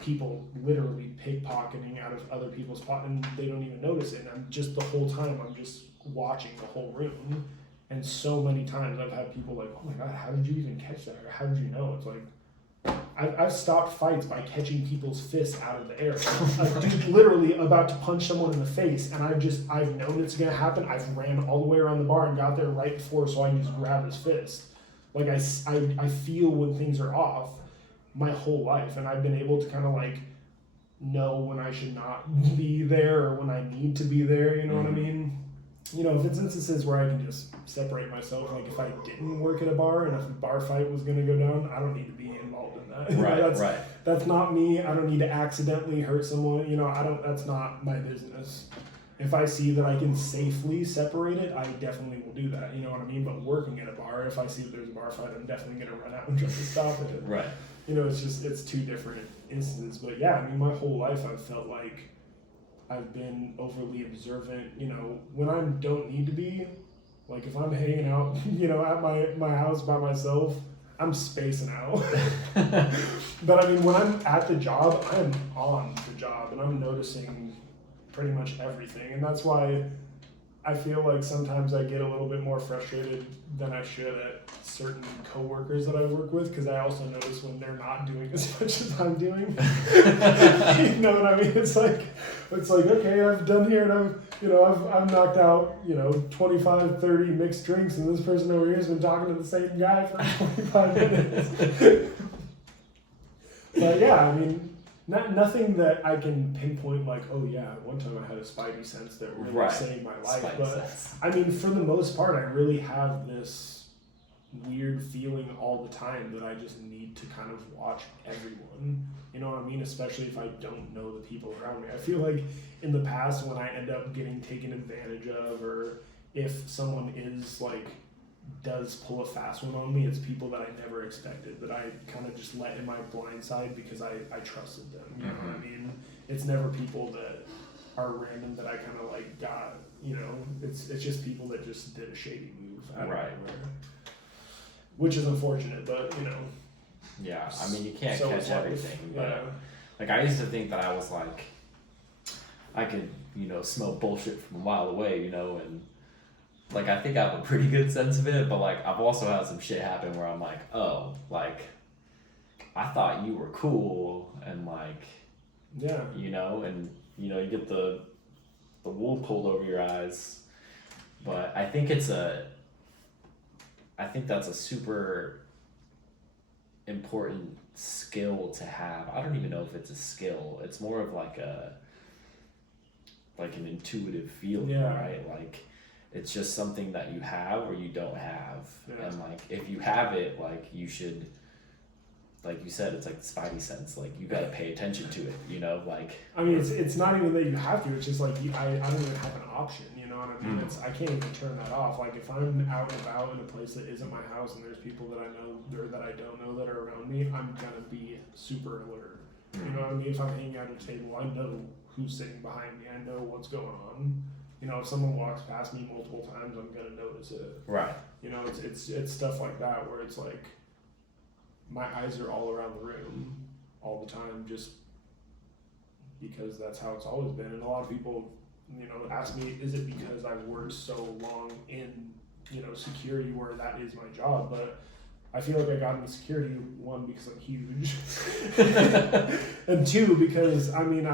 people literally pickpocketing out of other people's pockets, and they don't even notice it. And I'm just, the whole time, I'm just watching the whole room. And so many times I've had people like, oh my God, how did you even catch that? Or how did you know? It's like, I've stopped fights by catching people's fists out of the air. Like, dude, literally about to punch someone in the face, and I've known it's gonna happen. I've ran all the way around the bar and got there right before, so I can just grab his fist. Like, I feel when things are off my whole life, and I've been able to kind of like know when I should not be there or when I need to be there. You know what I mean? You know, if it's instances where I can just separate myself, like if I didn't work at a bar and if a bar fight was going to go down, I don't need to be involved in that. Right. That's not me. I don't need to accidentally hurt someone. You know, that's not my business. If I see that I can safely separate it, I definitely will do that. You know what I mean? But working at a bar, if I see that there's a bar fight, I'm definitely going to run out and try to stop it. Right. You know, it's two different instances. But yeah, I mean, my whole life I've felt like I've been overly observant, you know, when I don't need to be. Like, if I'm hanging out, you know, at my house by myself, I'm spacing out. But I mean, when I'm at the job, I'm on the job, and I'm noticing pretty much everything. And that's why I feel like sometimes I get a little bit more frustrated than I should at certain coworkers that I work with, because I also notice when they're not doing as much as I'm doing. You know what I mean? It's like okay, I've done here and I've knocked out 25, 30 mixed drinks, and this person over here has been talking to the same guy for 25 minutes. But yeah, I mean. Nothing that I can pinpoint like, oh yeah, one time I had a spidey sense that really saved my life. Spidey but sense. I mean, for the most part, I really have this weird feeling all the time that I just need to kind of watch everyone. You know what I mean? Especially if I don't know the people around me. I feel like in the past when I end up getting taken advantage of, or if someone is like does pull a fast one on me, it's people that I never expected, that I kind of just let in my blind side because I trusted them. You know what I mean? It's never people that are random that I kind of like got, it's just people that just did a shady move out of nowhere. Which is unfortunate, but Yeah, I mean, you can't so catch everything, but like I used to think that I was like, I could, smell bullshit from a mile away, and like, I think I have a pretty good sense of it, but, like, I've also had some shit happen where I'm like, oh, like, I thought you were cool, and, like, yeah, and, you get the wool pulled over your eyes, but I think that's a super important skill to have. I don't even know if it's a skill. It's more of, like, an intuitive feeling, right? Like, it's just something that you have or you don't have. Yeah. And like, if you have it, like you should, like you said, it's like the spidey sense, like you gotta pay attention to it, like. I mean, it's not even that you have to, it's just like, I don't even have an option, you know what I mean? I can't even turn that off. Like if I'm out and about in a place that isn't my house and there's people that I know or that I don't know that are around me, I'm gonna be super alert. You know what I mean? If I'm hanging out at a table, I know who's sitting behind me, I know what's going on. If someone walks past me multiple times, I'm gonna notice it. Right. It's stuff like that where it's like my eyes are all around the room all the time, just because that's how it's always been. And a lot of people, ask me, is it because I've worked so long in, security where that is my job? But I feel like I got into security, one, because I'm huge, and two, because I mean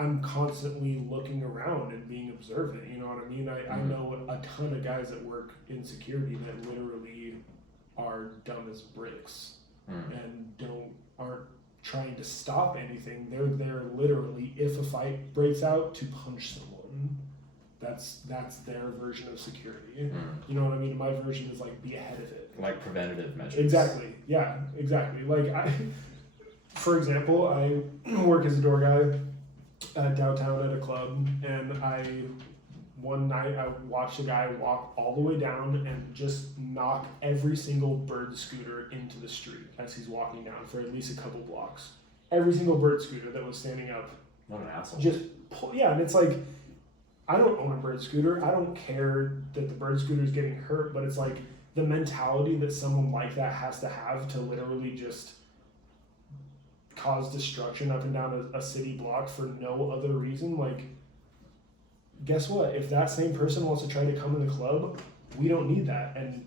I'm constantly looking around and being observant, you know what I mean? I know a ton of guys that work in security that literally are dumb as bricks and aren't trying to stop anything. They're there literally, if a fight breaks out, to punch someone. That's their version of security. You know what I mean? My version is like be ahead of it. Like preventative measures. Exactly. Yeah, exactly. Like for example, I work as a door guy downtown at a club, and one night I watched a guy walk all the way down and just knock every single bird scooter into the street as he's walking down for at least a couple blocks. Every single bird scooter that was standing up. What an asshole. And it's like, I don't own a bird scooter. I don't care that the bird scooter is getting hurt, but it's like the mentality that someone like that has to have to literally just cause destruction up and down a city block for no other reason. Like, guess what? If that same person wants to try to come in the club, we don't need that. And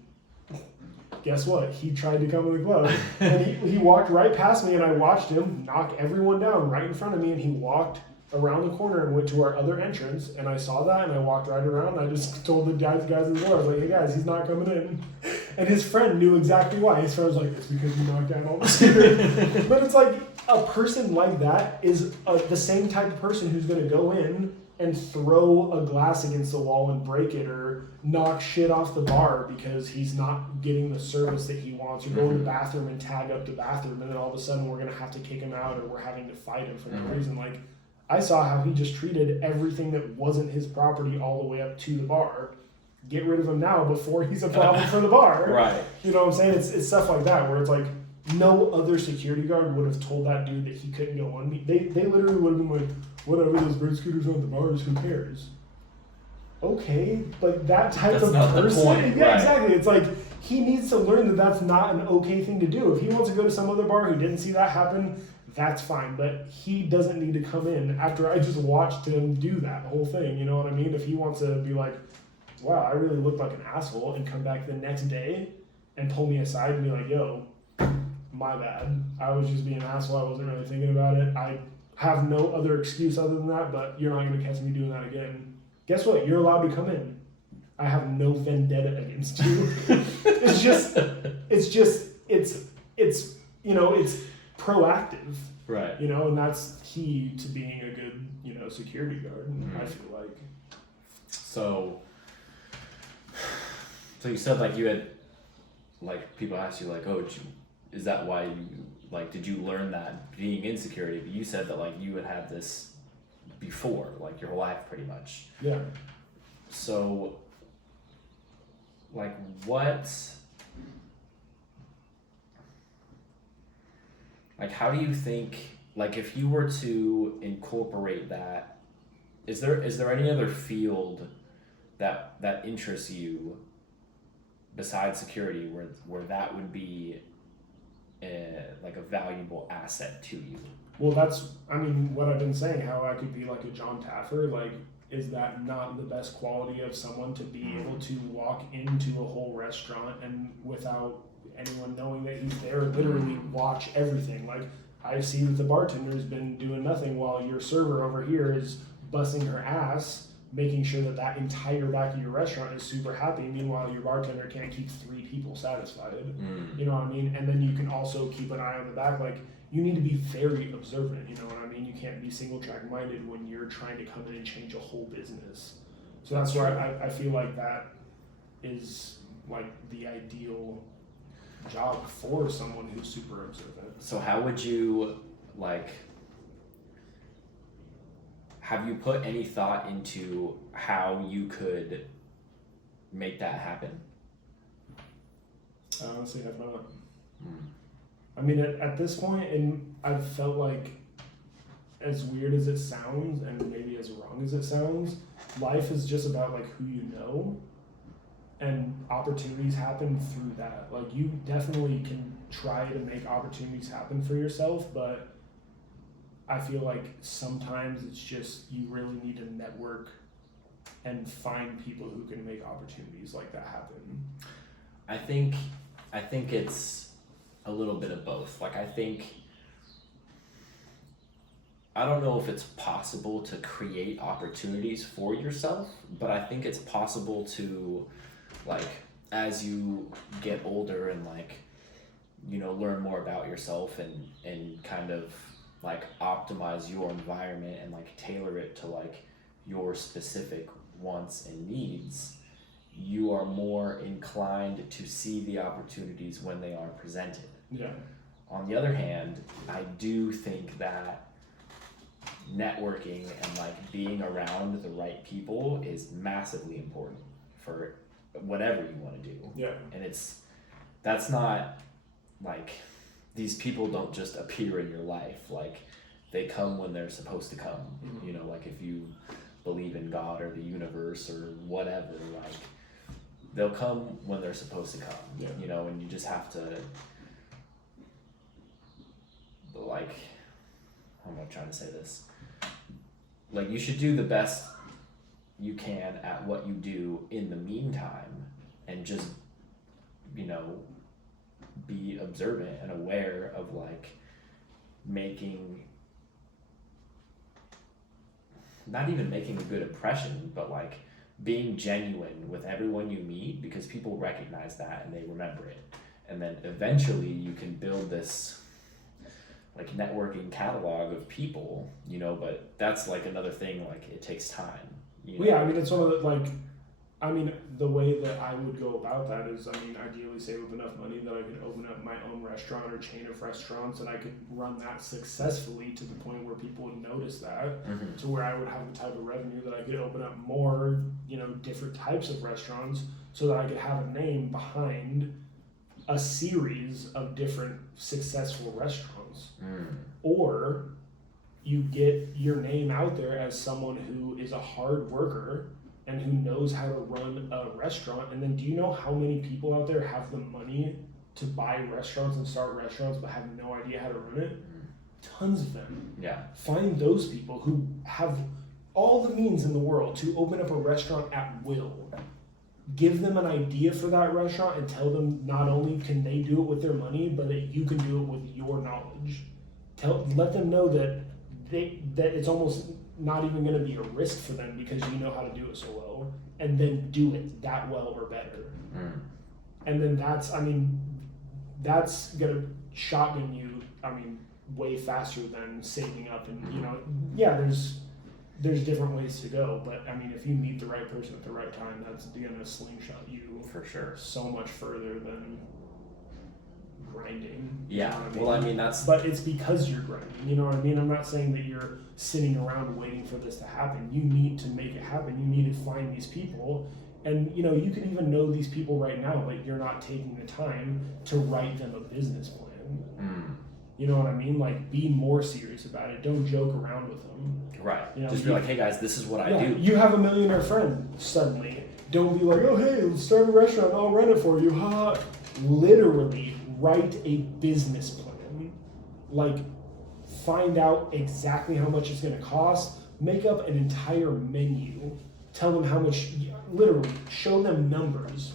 guess what? He tried to come in the club, and he walked right past me, and I watched him knock everyone down right in front of me, and he walked around the corner and went to our other entrance, and I saw that, and I walked right around, and I just told the guys at the door, I was like, hey guys, he's not coming in. And his friend knew exactly why. His friend was like, it's because you knocked down all the scooters. But it's like, a person like that is the same type of person who's going to go in and throw a glass against the wall and break it, or knock shit off the bar because he's not getting the service that he wants, or go in the bathroom and tag up the bathroom, and then all of a sudden we're going to have to kick him out, or we're having to fight him for no reason. Like, I saw how he just treated everything that wasn't his property all the way up to the bar. Get rid of him now before he's a problem for the bar. Right. You know what I'm saying? It's stuff like that where it's like, no other security guard would have told that dude that he couldn't go on. They literally would have been like, whatever, those bird scooters on the bars, who cares? Okay, but that type That's of not the person, point, yeah, right. exactly. It's like, he needs to learn that that's not an okay thing to do. If he wants to go to some other bar who didn't see that happen, that's fine. But he doesn't need to come in after I just watched him do that whole thing. You know what I mean? If he wants to be like, wow, I really looked like an asshole, and come back the next day and pull me aside and be like, yo, my bad. I was just being an asshole. I wasn't really thinking about it. I have no other excuse other than that, but you're not going to catch me doing that again. Guess what? You're allowed to come in. I have no vendetta against you. it's proactive. Right. And that's key to being a good, security guard, I feel like. So you said like you had, like people ask you like, oh, is that why you, like, did you learn that being in security? But you said that like you had this before, like your whole life pretty much. Yeah. So like what, like how do you think, like if you were to incorporate that, is there any other field that interests you besides security where that would be like a valuable asset to you? Well, that's, what I've been saying, how I could be like a John Taffer, like, is that not the best quality of someone to be able to walk into a whole restaurant and without anyone knowing that he's there, literally watch everything? Like, I see that the bartender's been doing nothing while your server over here is busting her ass, making sure that entire back of your restaurant is super happy. Meanwhile, your bartender can't keep 3 people satisfied. You know what I mean? And then you can also keep an eye on the back. Like, you need to be very observant. You know what I mean? You can't be single track minded when you're trying to come in and change a whole business. So that's where I feel like that is like the ideal job for someone who's super observant. So how would you, like, have you put any thought into how you could make that happen? I honestly have not. At this point, and I've felt like, as weird as it sounds, and maybe as wrong as it sounds, life is just about like who you know, and opportunities happen through that. Like, you definitely can try to make opportunities happen for yourself, but I feel like sometimes it's just you really need to network and find people who can make opportunities like that happen. I think it's a little bit of both. Like, I don't know if it's possible to create opportunities for yourself, but I think it's possible to, like, as you get older and like, learn more about yourself and kind of like optimize your environment and like tailor it to like your specific wants and needs, you are more inclined to see the opportunities when they are presented. Yeah. On the other hand, I do think that networking and like being around the right people is massively important for whatever you want to do. Yeah. And that's not like, these people don't just appear in your life. Like, they come when they're supposed to come. Like if you believe in God or the universe or whatever, like they'll come when they're supposed to come. Yeah. And you just have to, like, how am I trying to say this? Like, you should do the best you can at what you do in the meantime, and just, be observant and aware of like not even making a good impression, but like being genuine with everyone you meet, because people recognize that and they remember it. And then eventually you can build this like networking catalog of people, but that's like another thing, like it takes time. Well, yeah, it's one of the, like, the way that I would go about that is, ideally save up enough money that I could open up my own restaurant or chain of restaurants, and I could run that successfully to the point where people would notice that, to where I would have the type of revenue that I could open up more, different types of restaurants, so that I could have a name behind a series of different successful restaurants. Or you get your name out there as someone who is a hard worker and who knows how to run a restaurant. And then, do you know how many people out there have the money to buy restaurants and start restaurants but have no idea how to run it? tons of them. Yeah. Find those people who have all the means in the world to open up a restaurant at will. Give them an idea for that restaurant and tell them not only can they do it with their money, but that you can do it with your knowledge. Let them know that that it's almost not even going to be a risk for them because you know how to do it so well, and then do it that well or better. And then that's going to shotgun you, way faster than saving up. And, there's different ways to go, but if you meet the right person at the right time, that's going to slingshot you For sure. so much further than grinding. Yeah. That's. But it's because you're grinding. You know what I mean? I'm not saying that you're sitting around waiting for this to happen. You need to make it happen. You need to find these people. And, you could even know these people right now, but you're not taking the time to write them a business plan. You know what I mean? Like, be more serious about it. Don't joke around with them. Right. Just be like, hey guys, this is what I do. You have a millionaire friend suddenly. Don't be like, oh, hey, let's start a restaurant. I'll run it for you. Ha. Literally, write a business plan. Like, find out exactly how much it's going to cost. Make up an entire menu. Tell them how much. Literally, show them numbers.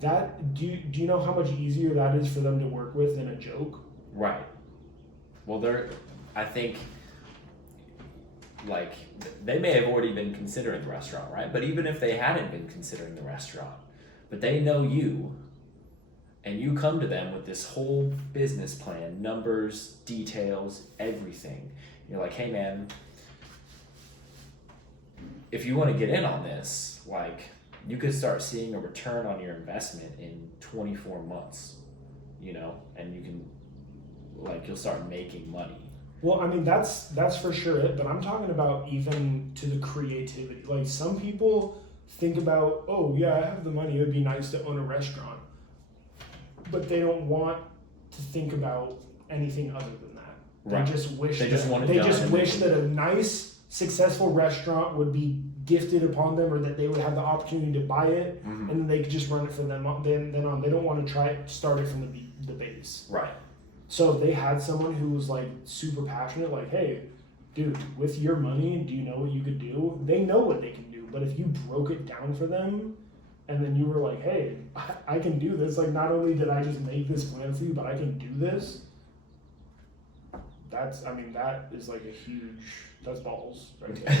That do you know how much easier that is for them to work with than a joke? Right. Well, I think, like, they may have already been considering the restaurant, right? But even if they hadn't been considering the restaurant, but they know you, and you come to them with this whole business plan, numbers, details, everything. You're like, hey man, if you want to get in on this, like, you could start seeing a return on your investment in 24 months, and you can, you'll start making money. Well, that's for sure it, but I'm talking about even to the creativity. Like, some people think about, oh yeah, I have the money, it would be nice to own a restaurant. But they don't want to think about anything other than that. Right. They just wish that a nice, successful restaurant would be gifted upon them, or that they would have the opportunity to buy it, and then they could just run it for them. Then on, they don't want to start it from the base. Right. So if they had someone who was like super passionate, like, hey, dude, with your money, do you know what you could do? They know what they can do, but if you broke it down for them, and then you were like, hey, I can do this. Like, not only did I just make this plan for you, but I can do this. That is like that's balls right there.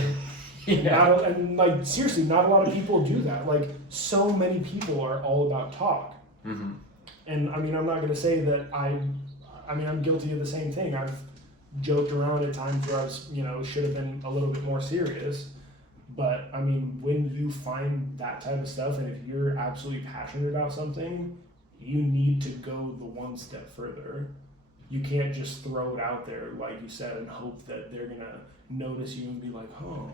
Yeah. And seriously, not a lot of people do that. Like, so many people are all about talk. And I'm not going to say that I'm guilty of the same thing. I've joked around at times where I was, should have been a little bit more serious. But when you find that type of stuff, and if you're absolutely passionate about something, you need to go the one step further. You can't just throw it out there, like you said, and hope that they're going to notice you and be like, oh,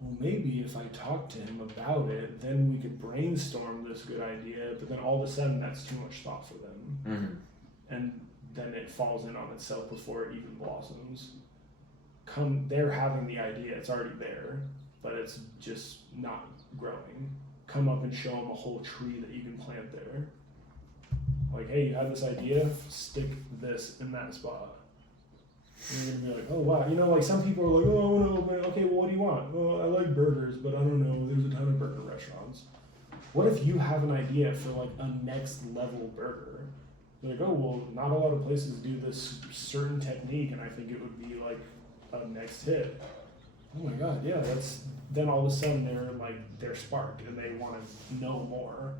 well, maybe if I talk to him about it, then we could brainstorm this good idea. But then all of a sudden, that's too much thought for them. And then it falls in on itself before it even blossoms. They're having the idea, it's already there, but it's just not growing. Come up and show them a whole tree that you can plant there. Like, hey, you have this idea, stick this in that spot. And you're gonna be like, oh wow, some people are like, oh, I want to open. Okay, well, what do you want? Well, I like burgers, but I don't know. There's a ton of burger restaurants. What if you have an idea for like a next level burger? You're like, oh well, not a lot of places do this certain technique, and I think it would be like a next hit. Oh my god, yeah, then all of a sudden they're sparked and they want to know more.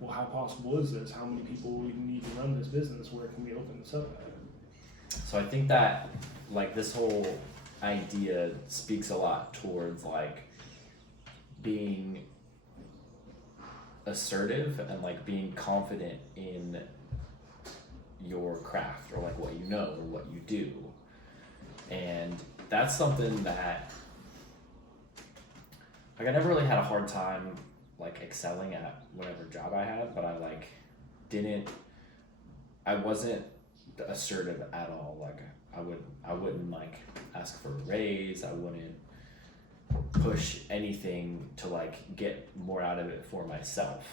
Well, how possible is this? How many people we need to run this business? Where can we open this up at? So I think that this whole idea speaks a lot towards being assertive and being confident in your craft, or what you know or what you do. And that's something that I never really had a hard time excelling at whatever job I had, but I wasn't assertive at all. I wouldn't ask for a raise. I wouldn't push anything to get more out of it for myself.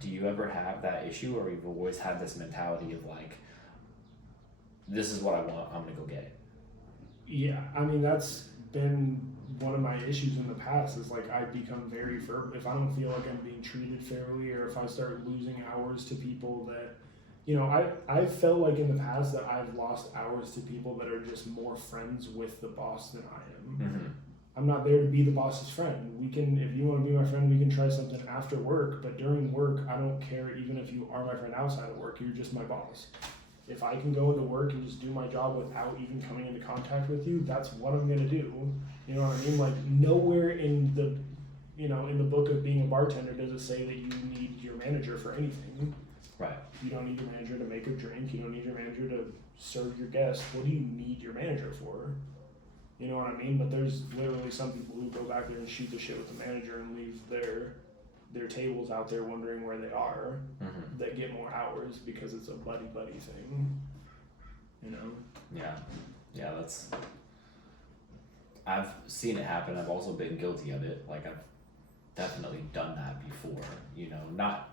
Do you ever have that issue, or you've always had this mentality of this is what I want, I'm gonna go get it? Yeah, I mean, that's been one of my issues in the past is like I become very firm if I don't feel like I'm being treated fairly, or if I start losing hours to people that, I felt like in the past that I've lost hours to people that are just more friends with the boss than I am. Mm-hmm. I'm not there to be the boss's friend. We can, if you want to be my friend, we can try something after work, but during work, I don't care even if you are my friend outside of work, you're just my boss. If I can go into work and just do my job without even coming into contact with you, that's what I'm gonna do. You know what I mean? Like nowhere in the, in the book of being a bartender does it say that you need your manager for anything. Right. You don't need your manager to make a drink. You don't need your manager to serve your guests. What do you need your manager for? You know what I mean? But there's literally some people who go back there and shoot the shit with the manager and leave their tables out there wondering where they are, Mm-hmm. that get more hours because it's a buddy thing, Yeah, I've seen it happen. I've also been guilty of it. Like I've definitely done that before,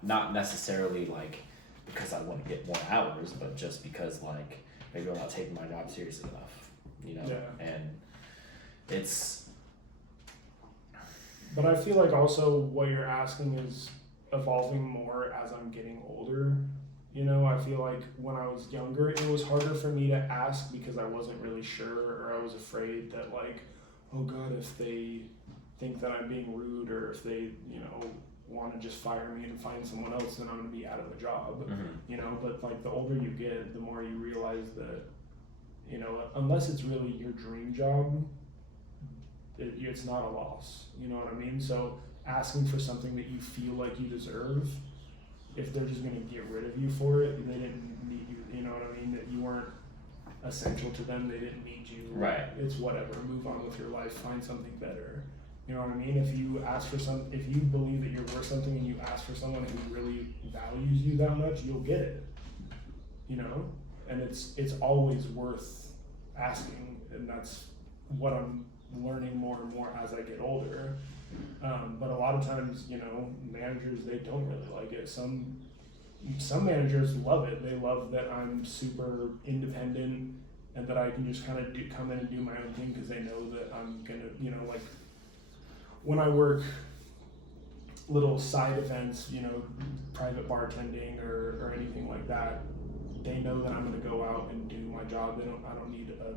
not necessarily like because I want to get more hours, but just because like maybe I'm not taking my job seriously enough, Yeah. and it's. But I feel like also what you're asking is evolving more as I'm getting older. I feel like when I was younger, it was harder for me to ask because I wasn't really sure, or I was afraid that like, oh God, if they think that I'm being rude, or if they, want to just fire me and find someone else, then I'm going to be out of a job. Mm-hmm. But like the older you get, the more you realize that, unless it's really your dream job, it's not a loss. You know what I mean? So asking for something that you feel like you deserve, if they're just going to get rid of you for it, they didn't need you. You know what I mean? That you weren't essential to them. They didn't need you. Right. It's whatever. Move on with your life. Find something better. You know what I mean? If you ask for if you believe that you're worth something and you ask for someone who really values you that much, you'll get it. And it's always worth asking, and that's what I'm learning more and more as I get older. But a lot of times, managers, they don't really like it. Some managers love it. They love that I'm super independent and that I can just kind of come in and do my own thing because they know that I'm gonna, like when I work little side events, private bartending or anything like that, they know that I'm gonna go out and do my job. I don't need a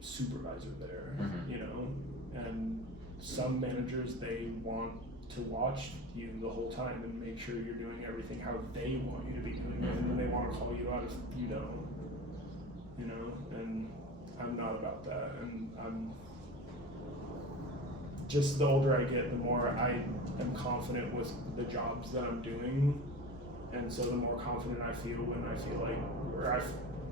supervisor there, Mm-hmm. and some managers, they want to watch you the whole time and make sure you're doing everything how they want you to be doing it, and then they want to call you out if you don't, and I'm not about that. And I'm just, the older I get, the more I am confident with the jobs that I'm doing, and so the more confident I feel when I feel like,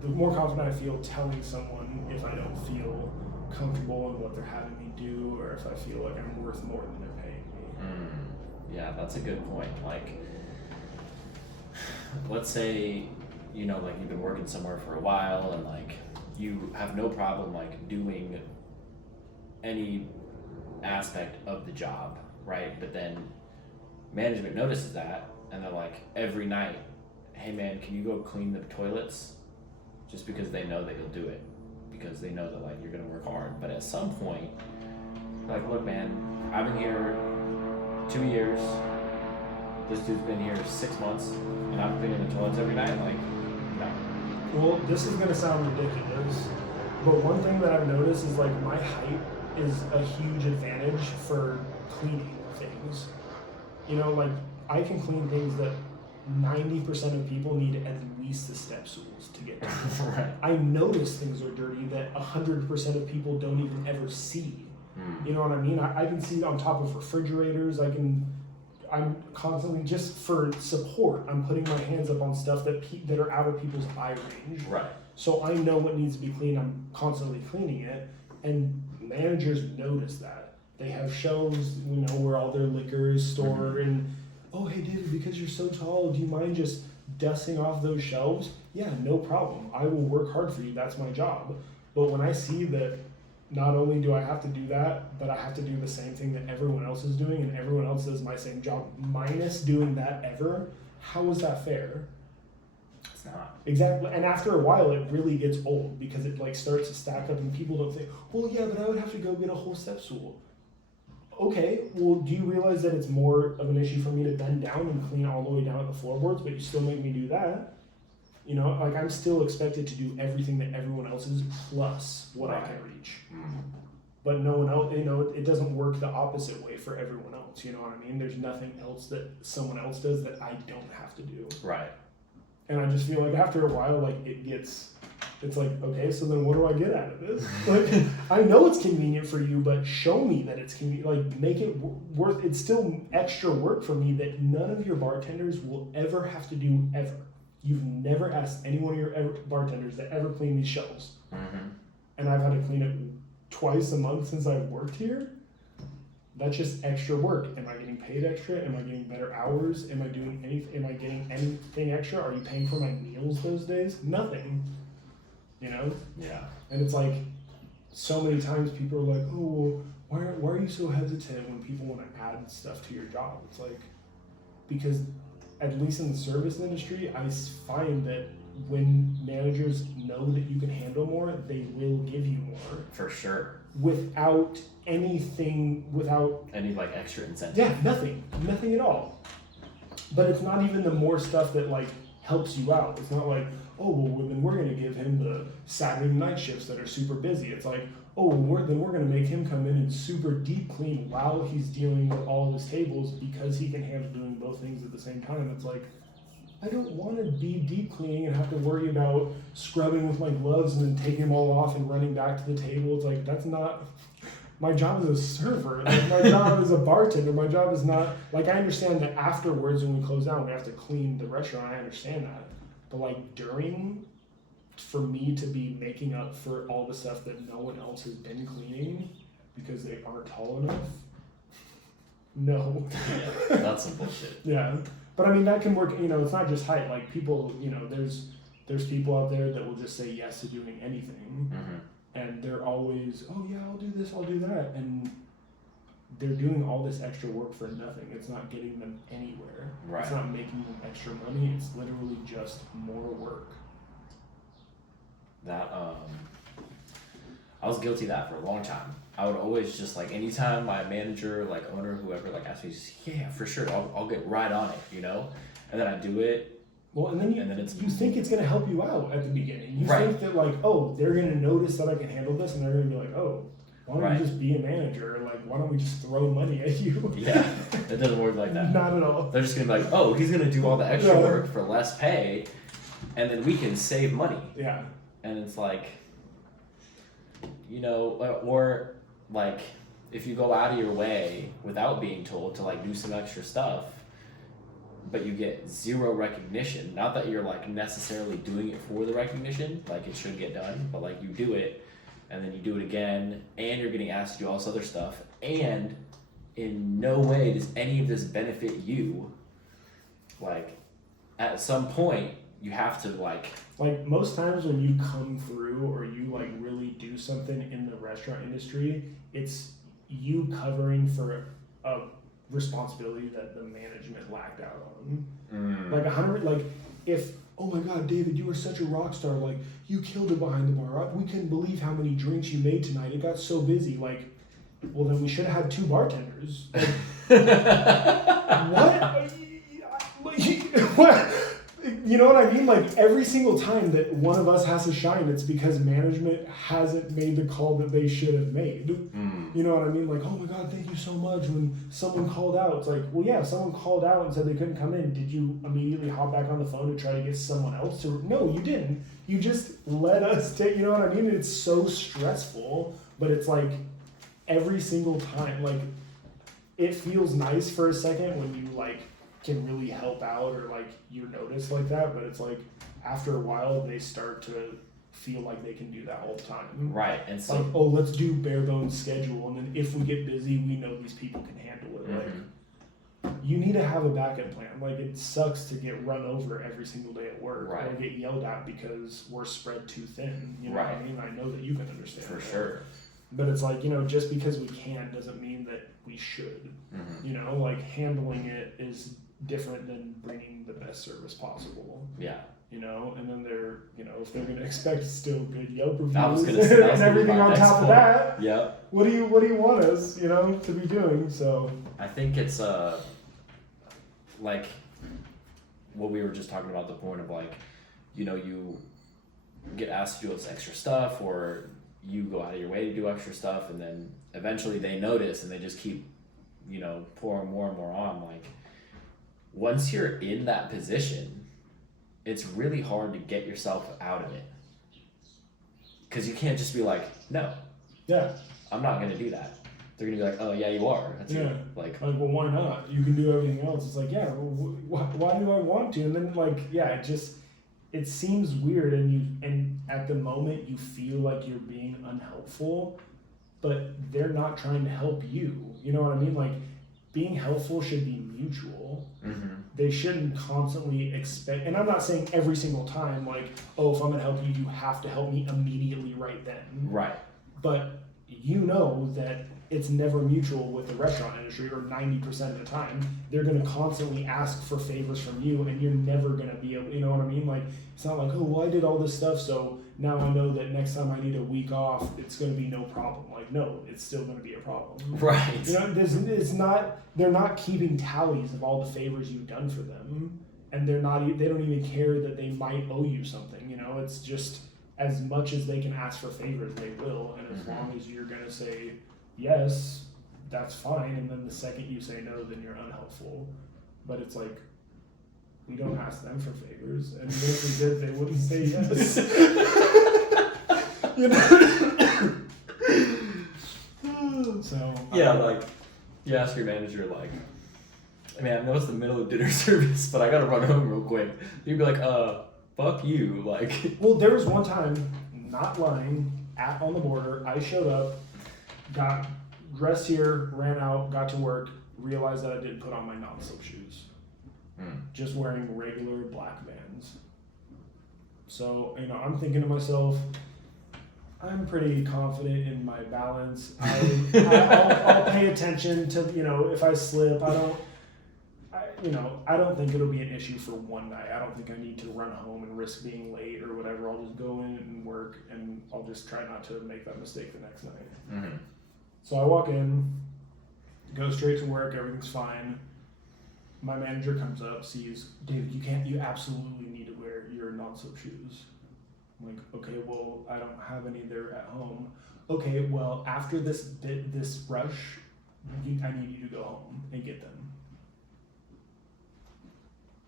the more confident I feel telling someone if I don't feel comfortable in what they're having me do, or if I feel like I'm worth more than they're paying me. Yeah, that's a good point. Like, let's say, like you've been working somewhere for a while and like you have no problem like doing any aspect of the job, right? But then management notices that and they're like, every night, hey man, can you go clean the toilets? Just because they know that you'll do it, because they know that like you're gonna work hard. But at some point, like, look man, I've been here 2 years, this dude's been here 6 months, and I'm cleaning the toilets every night, like, no. Well, this is gonna sound ridiculous, but one thing that I've noticed is like my height is a huge advantage for cleaning things. Like I can clean things that 90% of people need at least the step stools to get done. Right. I notice things are dirty that 100% of people don't even ever see. You know what I mean? I can see it on top of refrigerators. I'm constantly, just for support, I'm putting my hands up on stuff that are out of people's eye range. Right. So I know what needs to be cleaned. I'm constantly cleaning it, and managers notice that. They have shelves, where all their liquor is stored, and oh, hey David, because you're so tall, do you mind just dusting off those shelves? Yeah, no problem. I will work hard for you. That's my job. But when I see that not only do I have to do that, but I have to do the same thing that everyone else is doing, and everyone else does my same job minus doing that ever, how is that fair? It's not. Exactly. And after a while, it really gets old because it like starts to stack up and people don't think, well, yeah, but I would have to go get a whole step stool. Okay, well, do you realize that it's more of an issue for me to bend down and clean all the way down at the floorboards, but you still make me do that? You know, like I'm still expected to do everything that everyone else is plus what I can reach. But no one else, you know, it doesn't work the opposite way for everyone else. You know what I mean? There's nothing else that someone else does that I don't have to do. Right. And I just feel like after a while, like it's like, okay, so then what do I get out of this? Like, I know it's convenient for you, but show me that it's convenient. Like, make it worth. It's still extra work for me that none of your bartenders will ever have to do ever. You've never asked any one of your bartenders to ever clean these shelves, and I've had to clean it twice a month since I've worked here. That's just extra work. Am I getting paid extra? Am I getting better hours? Am I doing anything? Am I getting anything extra? Are you paying for my meals those days? Nothing. You know? Yeah. And it's like, so many times people are like, oh, well, why are you so hesitant when people want to add stuff to your job? It's like, because at least in the service industry, I find that when managers know that you can handle more, they will give you more. For sure. Without anything, without any like extra incentive. Yeah, nothing at all. But it's not even the more stuff that like helps you out. It's not like, oh, well, then we're going to give him the Saturday night shifts that are super busy. It's like, oh, then we're going to make him come in and super deep clean while he's dealing with all of his tables because he can handle doing both things at the same time. It's like, I don't want to be deep cleaning and have to worry about scrubbing with my gloves and then taking them all off and running back to the table. It's like, that's not, my job as a server. Like, my job as a bartender, my job is not, like, I understand that afterwards when we close down, we have to clean the restaurant. I understand that. But like during, for me to be making up for all the stuff that no one else has been cleaning because they aren't tall enough, no. Yeah, that's some bullshit. Yeah. But I mean, that can work, you know, it's not just height. Like people, you know, there's people out there that will just say yes to doing anything. And they're always, oh yeah, I'll do this, I'll do that. And they're doing all this extra work for nothing. It's not getting them anywhere. Right. It's not making them extra money. It's literally just more work. That, I was guilty of that for a long time. I would always just like, anytime my manager, like owner, whoever, like asked me, just, yeah, for sure, I'll get right on it, you know? And then I do it. Well, and then you think it's going to help you out at the beginning. You think that like, oh, they're going to notice that I can handle this, and they're going to be like, oh, why don't you just be a manager? Like, why don't we just throw money at you? Yeah, it doesn't work like that. Not at all. They're just going to be like, oh, he's going to do all the extra work for less pay, and then we can save money. Yeah. And it's like, you know, or like, if you go out of your way without being told to like do some extra stuff, but you get zero recognition, not that you're like necessarily doing it for the recognition, like it should get done, but like you do it, and then you do it again, and you're getting asked to do all this other stuff, and in no way does any of this benefit you. Like, at some point, you have to like most times when you come through or you like really do something in the restaurant industry, it's you covering for a responsibility that the management lacked out on. Like 100, like if, oh my God, David, you were such a rock star. Like, you killed it behind the bar. We couldn't believe how many drinks you made tonight. It got so busy. Like, well, then we should have had 2 bartenders. Like, what? You know what I mean? Like, every single time that one of us has to shine, it's because management hasn't made the call that they should have made. You know what I mean? Like, oh my God, thank you so much when someone called out. It's like, well, yeah, if someone called out and said they couldn't come in, did you immediately hop back on the phone to try to get someone else to? No, you didn't. You just let us take, you know what I mean? It's so stressful, but it's like every single time, like, it feels nice for a second when you like can really help out or like you're noticed like that, but it's like after a while they start to feel like they can do that all the time. Right. And so like, oh, let's do bare bones schedule, and then if we get busy, we know these people can handle it. Like, you need to have a backup plan. Like, it sucks to get run over every single day at work or get yelled at because we're spread too thin. You know what I mean? I know that you can understand for that. sure. But it's like, you know, just because we can doesn't mean that we should. You know, like handling it is different than bringing the best service possible. Yeah. you know, and then they're, you know, if they're going to expect still good Yelp reviews I was gonna say, that was and gonna be everything my on next top of point. that, Yep. what do you want us, you know, to be doing? So I think it's like what we were just talking about, the point of like, you know, you get asked to do this extra stuff, or you go out of your way to do extra stuff, and then eventually they notice and they just keep, you know, pouring more and more on. Like, once you're in that position, it's really hard to get yourself out of it, because you can't just be like, no, yeah, I'm not gonna do that. They're gonna be like, oh yeah, you are. That's yeah. like, Well, why not? You can do everything else. It's like, yeah, why do I want to? And then like, yeah, it seems weird, and at the moment you feel like you're being unhelpful, but they're not trying to help you. You know what I mean? Like, being helpful should be mutual. mm-hmm. They shouldn't constantly expect, and I'm not saying every single time, like, oh, if I'm gonna help you, you have to help me immediately right then. Right. But you know that it's never mutual with the restaurant industry, or 90% of the time. They're going to constantly ask for favors from you, and you're never going to be able, you know what I mean? Like, it's not like, oh, well, I did all this stuff, so now I know that next time I need a week off, it's going to be no problem. Like, no, it's still going to be a problem. Right. You know, they're not keeping tallies of all the favors you've done for them, and they don't even care that they might owe you something, you know? It's just, as much as they can ask for favors, they will, and as long as you're going to say yes, that's fine, and then the second you say no, then you're unhelpful. But it's like, we don't ask them for favors, and even if we did, they wouldn't say yes. You know? So Yeah, like, you ask your manager, like, man, I know it's the middle of dinner service, but I gotta run home real quick. You'd be like, fuck you, like. Well, there was one time, not lying, on the border, I showed up, got dressed here, ran out, got to work, realized that I didn't put on my non-slip shoes. Just wearing regular black Vans. So, you know, I'm thinking to myself, I'm pretty confident in my balance. I'll pay attention to, you know, if I slip, I don't think it'll be an issue for one night. I don't think I need to run home and risk being late or whatever. I'll just go in and work, and I'll just try not to make that mistake the next night. Mm-hmm. So I walk in, go straight to work, everything's fine. My manager comes up, sees, David, you absolutely need to wear your non-slip shoes. I'm like, okay, well, I don't have any there at home. Okay, well, after this rush, I need you to go home and get them.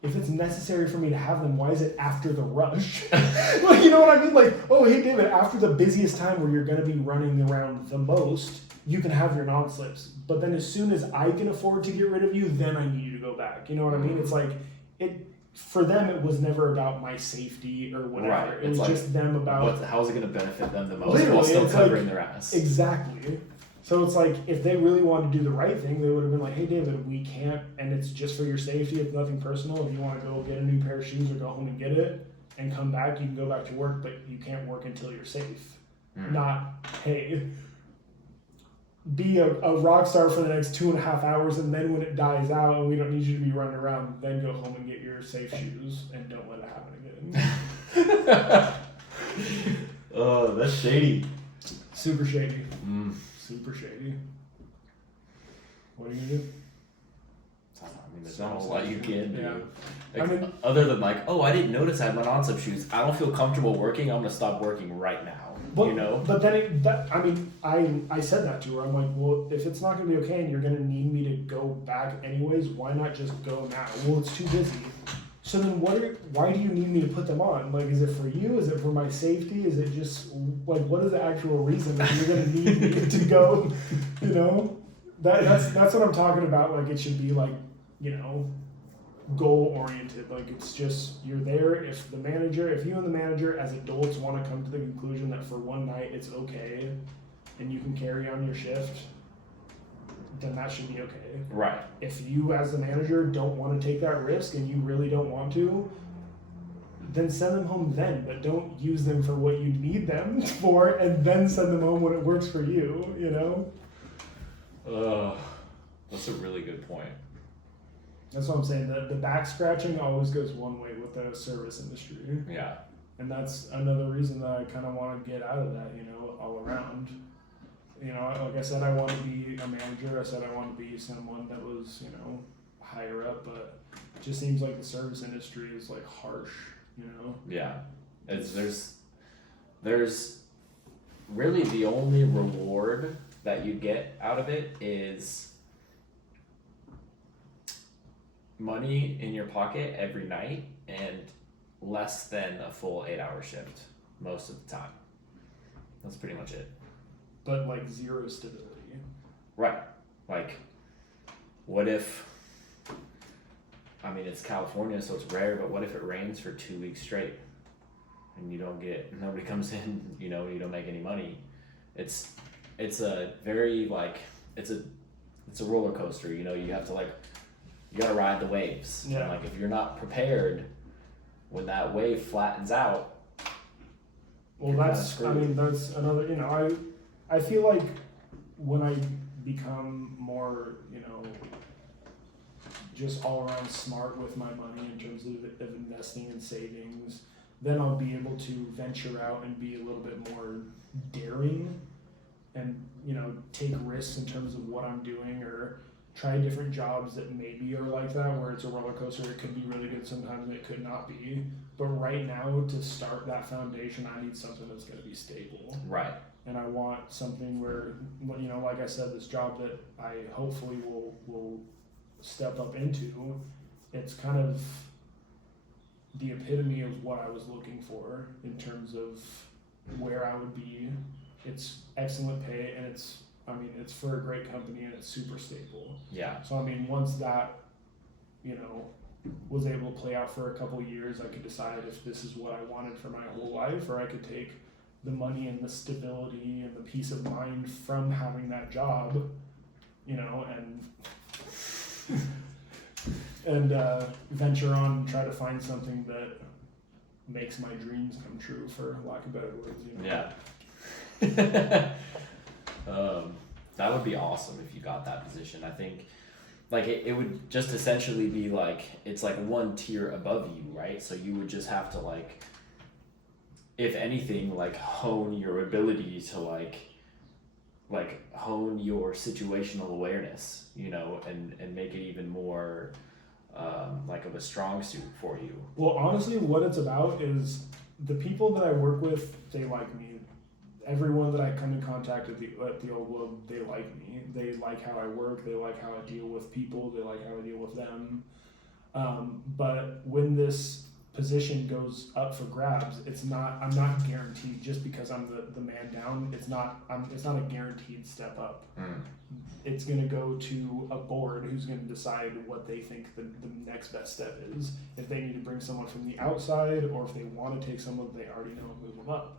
If it's necessary for me to have them, why is it after the rush? Like, you know what I mean? Like, oh, hey, David, after the busiest time where you're going to be running around the most, you can have your non-slips. But then as soon as I can afford to get rid of you, then I need you to go back. You know what I mean? It's like, for them, it was never about my safety or whatever. Right. It was like, just them about... How is it going to benefit them the most while still covering their ass? Exactly. So it's like, if they really wanted to do the right thing, they would have been like, hey, David, we can't, and it's just for your safety, it's nothing personal. If you want to go get a new pair of shoes or go home and get it and come back, you can go back to work, but you can't work until you're safe. Not, hey, be a rock star for the next 2.5 hours, and then when it dies out and we don't need you to be running around, then go home and get your safe shoes and don't let it happen again. Oh, that's shady. Super shady. Super shady. What are you gonna do? I mean, there's not a lot you can do. Yeah. Like, other than like, oh, I didn't notice I had my non-slip shoes. I don't feel comfortable working. I'm gonna stop working right now. You know. But then I said that to her. I'm like, well, if it's not gonna be okay and you're gonna need me to go back anyways, why not just go now? Well, it's too busy. So then why do you need me to put them on? Like, is it for you? Is it for my safety? Is it just, like, what is the actual reason that you're going to need me to go, you know? That's what I'm talking about. Like, it should be, like, you know, goal-oriented. Like, it's just, you're there. If you and the manager as adults want to come to the conclusion that for one night it's okay and you can carry on your shift, then that should be okay. Right. If you as the manager don't want to take that risk and you really don't want to, then send them home then, but don't use them for what you need them for and then send them home when it works for you, you know? That's a really good point. That's what I'm saying. The back scratching always goes one way with the service industry. Yeah. And that's another reason that I kind of want to get out of that, all around. Like I said, I want to be a manager. I said I want to be someone that was, higher up, but it just seems like the service industry is like harsh, Yeah. There's really the only reward that you get out of it is money in your pocket every night and less than a full 8-hour shift most of the time. That's pretty much it. But like zero stability. Right. Like, what if, I mean, it's California, so it's rare, but what if it rains for 2 weeks straight and nobody comes in, you don't make any money? It's a very, like, it's a roller coaster, you have to, like, you gotta ride the waves. Yeah. And, like, if you're not prepared, when that wave flattens out, well, that's another, I feel like when I become more, just all around smart with my money in terms of investing and savings, then I'll be able to venture out and be a little bit more daring and, take risks in terms of what I'm doing or try different jobs that maybe are like that, where it's a roller coaster. It could be really good sometimes and it could not be. But right now, to start that foundation, I need something that's going to be stable. right. And I want something where, like I said, this job that I hopefully will step up into, it's kind of the epitome of what I was looking for in terms of where I would be. It's excellent pay, and it's for a great company, and it's super stable. Yeah. So, once that, was able to play out for a couple of years, I could decide if this is what I wanted for my whole life, or I could take the money and the stability and the peace of mind from having that job, and venture on and try to find something that makes my dreams come true, for lack of better words. Yeah. That would be awesome if you got that position. I think, like, it would just essentially be like, it's like one tier above you, right? So you would just have to, like, if anything, like, hone your ability to like hone your situational awareness, and make it even more like of a strong suit for you. Well, honestly, what it's about is the people that I work with, they like me. Everyone that I come in contact with at the Old Globe, they like me. They like how I work. They like how I deal with people. They like how I deal with them. But when this position goes up for grabs, I'm not guaranteed just because I'm the man down. It's not a guaranteed step up. It's going to go to a board who's going to decide what they think the next best step is. If they need to bring someone from the outside, or if they want to take someone they already know and move them up.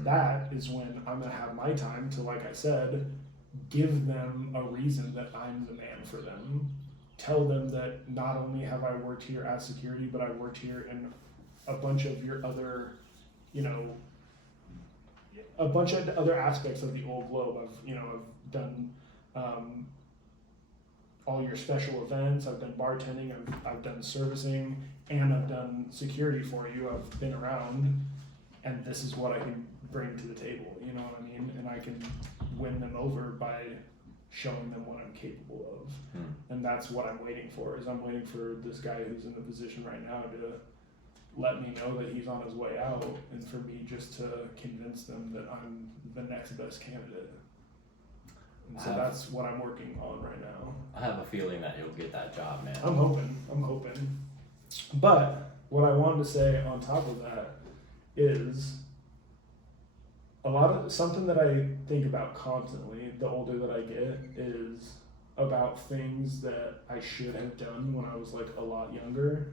That is when I'm going to have my time to, like I said, give them a reason that I'm the man for them. Tell them that not only have I worked here as security, but I worked here in a bunch of your other, a bunch of other aspects of the Old Globe. I've done all your special events. I've done bartending. I've done servicing, and I've done security for you. I've been around, and this is what I can bring to the table. You know what I mean? And I can win them over by showing them what I'm capable of. And that's what I'm waiting for. I'm waiting for this guy who's in the position right now to let me know that he's on his way out, and for me just to convince them that I'm the next best candidate. And so that's what I'm working on right now. I have a feeling that you'll get that job, man. I'm hoping. But what I wanted to say on top of that is something that I think about constantly the older that I get is about things that I should have done when I was like a lot younger.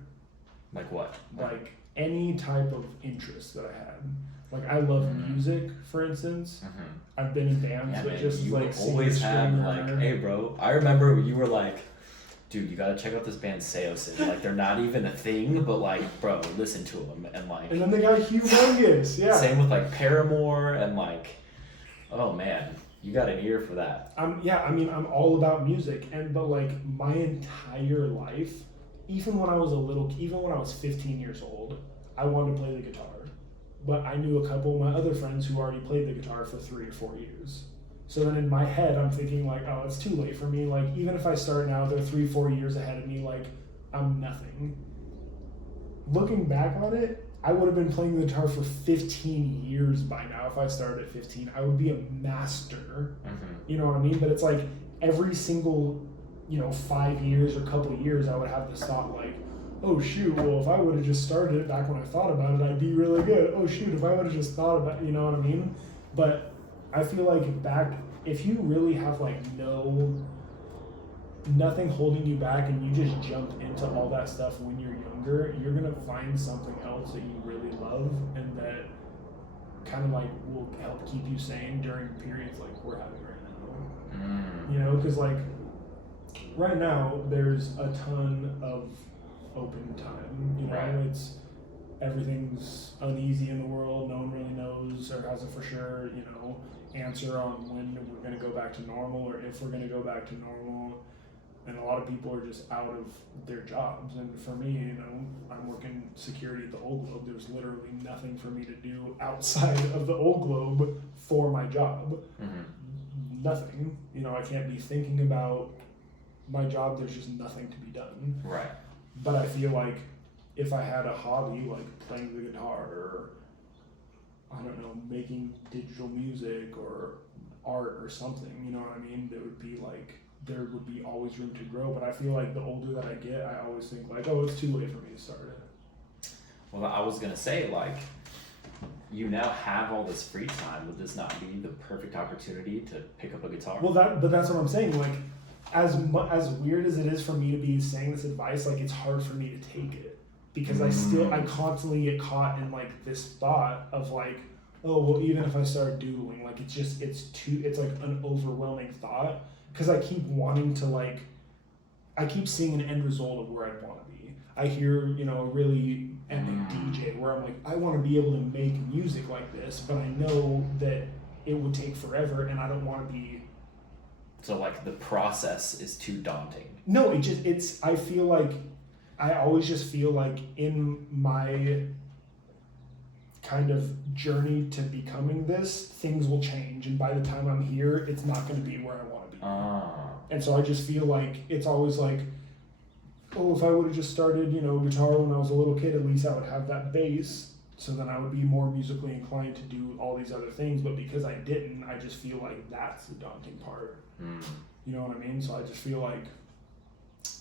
Like what? Like any type of interest that I had. Like I love music, for instance. I've been in bands, but just you like always have like, hey bro, I remember you were like, dude, you gotta check out this band Seosin. Like they're not even a thing, but like, bro, listen to them and like. And then they got humongous, yeah. Same with like Paramore and like, oh man. You got an ear for that. I'm all about music, but like my entire life, even when I was 15 years old, I wanted to play the guitar. But I knew a couple of my other friends who already played the guitar for 3 or 4 years. So then in my head, I'm thinking like, oh, it's too late for me. Like, even if I start now, they're 3-4 years ahead of me. Like, I'm nothing. Looking back on it, I would have been playing the guitar for 15 years by now. If I started at 15, I would be a master. Mm-hmm. You know what I mean? But it's like every single, 5 years or couple of years, I would have this thought like, oh shoot, well if I would have just started it back when I thought about it, I'd be really good. Oh shoot, if I would have just thought about it, you know what I mean? But I feel like if you really have like nothing holding you back and you just jump into all that stuff when you're younger, you're gonna find something else that you really love and that kind of like will help keep you sane during periods like we're having right now. Because like right now there's a ton of open time. Right. It's everything's uneasy in the world. No one really knows or has a for sure, answer on when we're going to go back to normal or if we're going to go back to normal. And a lot of people are just out of their jobs. And for me, I'm working security at the Old Globe. There's literally nothing for me to do outside of the Old Globe for my job. Mm-hmm. Nothing. I can't be thinking about my job. There's just nothing to be done. Right. But I feel like if I had a hobby like playing the guitar or, I don't know, making digital music or art or something, you know what I mean? There would be always room to grow. But I feel like the older that I get, I always think like, oh, it's too late for me to start it. Well, I was going to say, like, you now have all this free time. Would this not be the perfect opportunity to pick up a guitar? Well, but that's what I'm saying. Like, as weird as it is for me to be saying this advice, like it's hard for me to take it because I constantly get caught in like this thought of like, oh well, even if I start doodling, like it's like an overwhelming thought because I keep wanting to I keep seeing an end result of where I want to be. I hear a really epic DJ where I'm like, I want to be able to make music like this, but I know that it would take forever and I don't want to be. So like the process is too daunting. No, I always just feel like in my kind of journey to becoming this, things will change. And by the time I'm here, it's not going to be where I want to be. And so I just feel like it's always like, oh, if I would have just started, guitar when I was a little kid, at least I would have that bass. So then I would be more musically inclined to do all these other things. But because I didn't, I just feel like that's the daunting part. You know what I mean? So I just feel like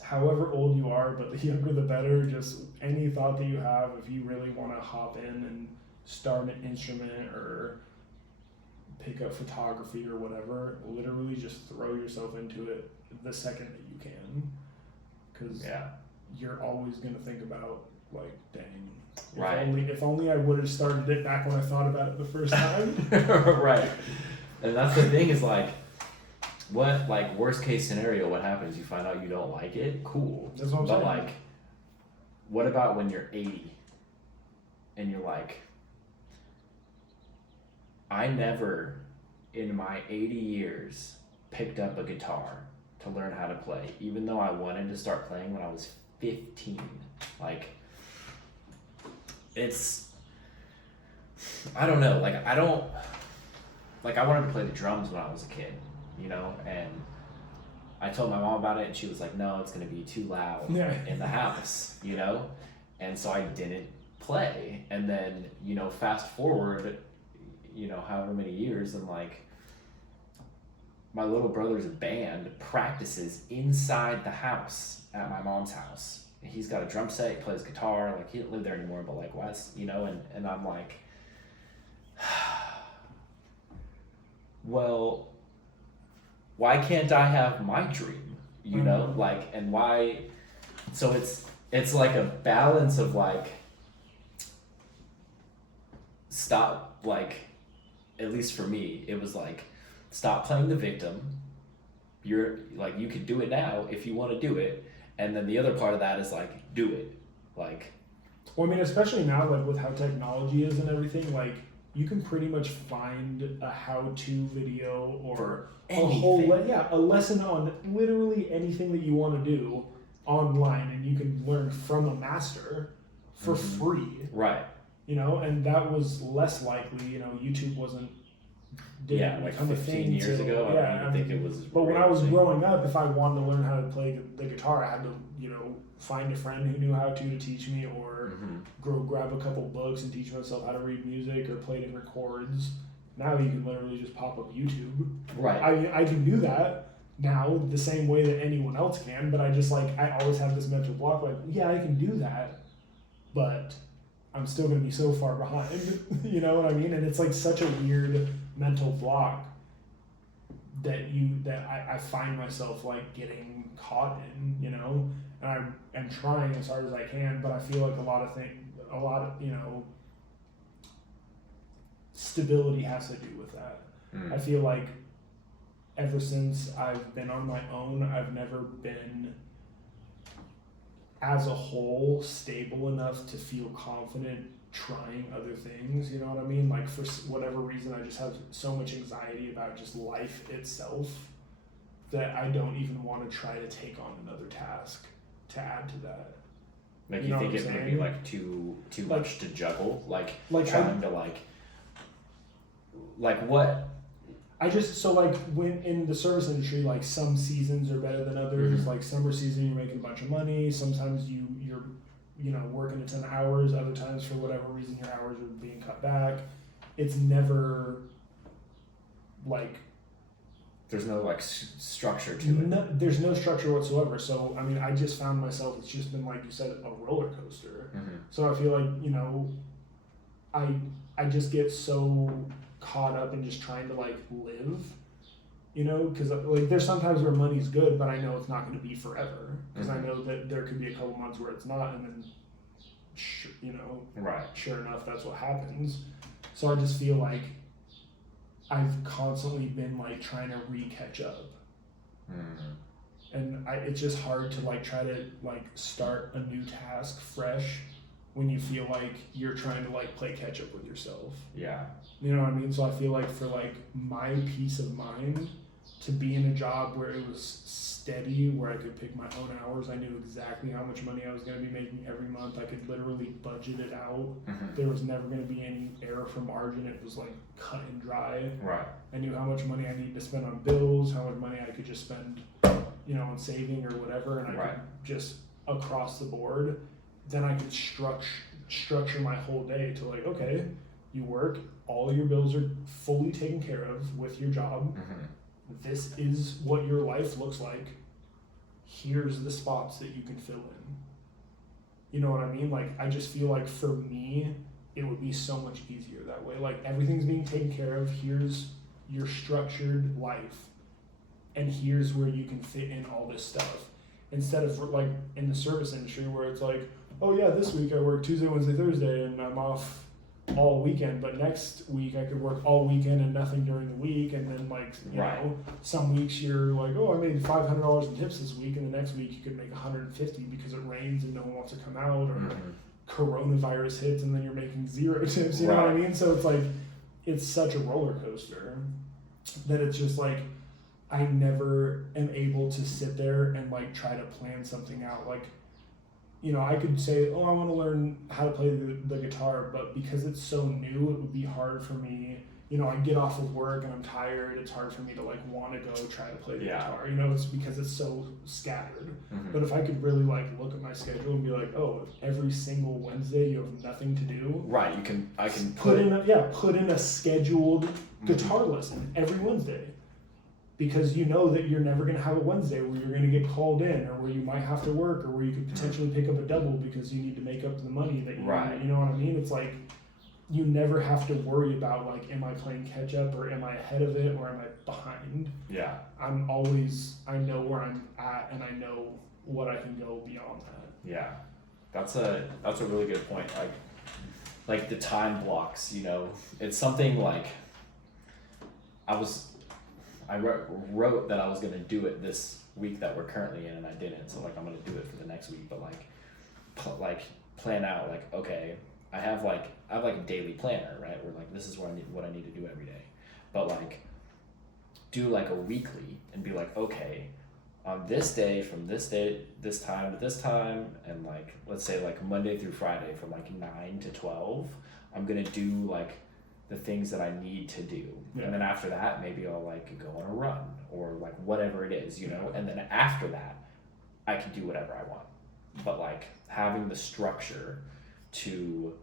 however old you are, but the younger the better, just any thought that you have, if you really want to hop in and start an instrument or pick up photography or whatever, literally just throw yourself into it the second that you can. Because you're always going to think about like, dang, if only I would have started it back when I thought about it the first time. Right. And that's the thing is like, what, like, worst case scenario, what happens? You find out you don't like it? Cool. That's what I'm saying. But, like, what about when you're 80 and you're like, I never, in my 80 years, picked up a guitar to learn how to play, even though I wanted to start playing when I was 15. Like, it's, I don't know. Like, I wanted to play the drums when I was a kid. And I told my mom about it and she was like, no, it's going to be too loud in the house, and so I didn't play. And then, fast forward, however many years, and like my little brother's band practices inside the house at my mom's house. He's got a drum set, he plays guitar, like he doesn't live there anymore, but like what's, and I'm like, well, why can't I have my dream? Like, and why? So it's like a balance of like, stop, like, at least for me, it was like, stop playing the victim. You're like, you could do it now if you want to do it. And then the other part of that is like, do it. Like, well, I mean, especially now, like with how technology is and everything, like you can pretty much find a how-to video or For a whole anything. a lesson on literally anything that you want to do online, and you can learn from a master for free. Right. You know, and that was less likely. You know, YouTube didn't Like become a 15 thing years till- ago, I Yeah, don't even think it was. But when I was growing up, if I wanted to learn how to play the guitar, I had to, you know, find a friend who knew how to teach me, or grab a couple books and teach myself how to read music or play different chords. Now you can literally just pop up YouTube. Right. I can do that now the same way that anyone else can, but I just like, I always have this mental block, like, yeah, I can do that, but I'm still going to be so far behind. You know what I mean? And it's like such a weird mental block that I find myself like getting caught in, you know, and I am trying as hard as I can, but I feel like a lot of, you know, stability has to do with that. I feel like ever since I've been on my own, I've never been as a whole stable enough to feel confident trying other things, you know what I mean? Like for whatever reason, I just have so much anxiety about just life itself that I don't even want to try to take on another task to add to that. Like You you know think what it I'm may be saying? like too Like- much to juggle, like Like trying to like what? I just, so like when in the service industry, like some seasons are better than others. Like summer season, you're making a bunch of money. Sometimes you're you know, working a ton of hours. Other times, for whatever reason, your hours are being cut back. It's never like There's no like structure to it. there's no structure whatsoever. So I mean, I just found myself, it's just been, like you said, a roller coaster. So I feel like, you know, I just get so caught up in just trying to like live, you know, because like there's sometimes where money's good, but I know it's not going to be forever, because I know that there could be a couple months where it's not, and then you know, Right. sure enough, that's what happens. So I just feel like I've constantly been like trying to catch up, and it's just hard to like try to like start a new task fresh when you feel like you're trying to like play catch up with yourself. Yeah. You know what I mean? So I feel like for like my peace of mind to be in a job where it was steady, where I could pick my own hours, I knew exactly how much money I was going to be making every month. I could literally budget it out. There was never going to be any error from margin. It was like cut and dry. Right. I knew how much money I needed to spend on bills, how much money I could just spend, you know, on saving or whatever, and I could just across the board. Then I could structure my whole day to like, okay, you work, all your bills are fully taken care of with your job. This is what your life looks like. Here's the spots that you can fill in. You know what I mean? Like, I just feel like for me, it would be so much easier that way. Like, everything's being taken care of. Here's your structured life, and here's where you can fit in all this stuff. Instead of like in the service industry where it's like, oh yeah, this week I work Tuesday, Wednesday, Thursday, and I'm off all weekend, but next week I could work all weekend and nothing during the week, and then like, you know, some weeks you're like, oh, I made $500 in tips this week, and the next week you could make 150 because it rains and no one wants to come out, or coronavirus hits and then you're making 0 tips, you know what I mean? So it's like, it's such a roller coaster that it's just like, I never am able to sit there and like try to plan something out. Like, you know, I could say, oh, I want to learn how to play the guitar, but because it's so new, it would be hard for me. You know, I get off of work and I'm tired. It's hard for me to like want to go try to play the guitar. You know, it's because it's so scattered. But if I could really like look at my schedule and be like, oh, if every single Wednesday you have nothing to do, right? I can put in a scheduled guitar lesson every Wednesday. Because you know that you're never going to have a Wednesday where you're going to get called in, or where you might have to work, or where you could potentially pick up a double because you need to make up the money that you you know what I mean? It's like, you never have to worry about like, am I playing catch up, or am I ahead of it, or am I behind? Yeah. I know where I'm at, and I know what I can go beyond that. Yeah. That's a really good point. Like the time blocks, you know, it's something like I wrote that I was going to do it this week that we're currently in, and I didn't. So like, I'm going to do it for the next week, but like plan out like, okay, I have like a daily planner, right? Where like this is what I need to do every day. But like do like a weekly and be like, okay, on this day from this time to this time, and like let's say like Monday through Friday from like 9 to 12, I'm gonna do like the things that I need to do. Yeah. And then after that, maybe I'll like go on a run or like whatever it is, you know, and then after that I can do whatever I want. But like having the structure to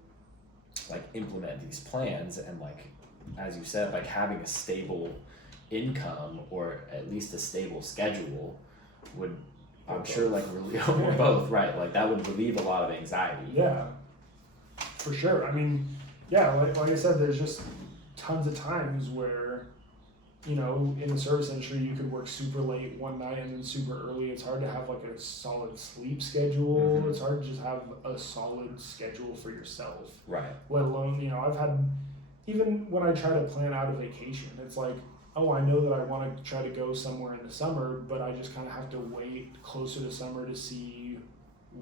like implement these plans, and like as you said, like having a stable income or at least a stable schedule would, I'm sure, like relieve or both, right? Like that would relieve a lot of anxiety. Yeah, for sure. I mean, yeah, like I said, there's just tons of times where, you know, in the service industry, you could work super late one night and then super early. It's hard to have like a solid sleep schedule. It's hard to just have a solid schedule for yourself. Right. Let alone, you know, I've had, even when I try to plan out a vacation, it's like, oh, I know that I want to try to go somewhere in the summer, but I just kind of have to wait closer to summer to see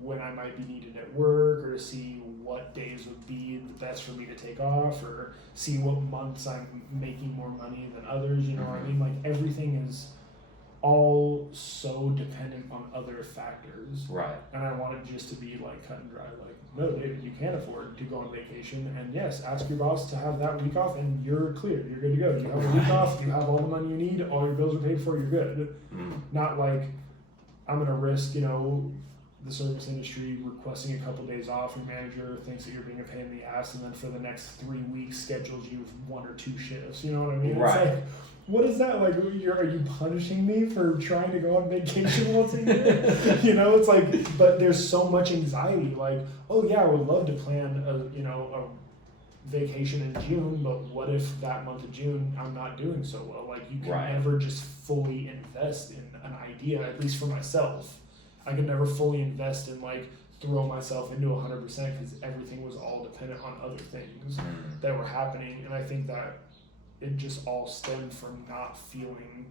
when I might be needed at work, or to see what days would be the best for me to take off, or see what months I'm making more money than others. You know what I mean? Like everything is all so dependent on other factors. Right. And I want it just to be like cut and dry. Like, no, David, you can't afford to go on vacation. And yes, ask your boss to have that week off and you're clear. You're good to go. You have a week off. You have all the money you need. All your bills are paid for. You're good. Not like I'm going to risk, you know, the service industry requesting a couple days off. Your manager thinks that you're being a pain in the ass, and then for the next 3 weeks schedules you with 1 or 2 shifts. You know what I mean? Right. It's like, what is that? Like, are you punishing me for trying to go on vacation once a year? You know, it's like, but there's so much anxiety. Like, oh yeah, I would love to plan a vacation in June, but what if that month of June I'm not doing so well? Like, you can never just fully invest in an idea, at least for myself. I could never fully invest in like throw myself into 100% because everything was all dependent on other things that were happening. And I think that it just all stemmed from not feeling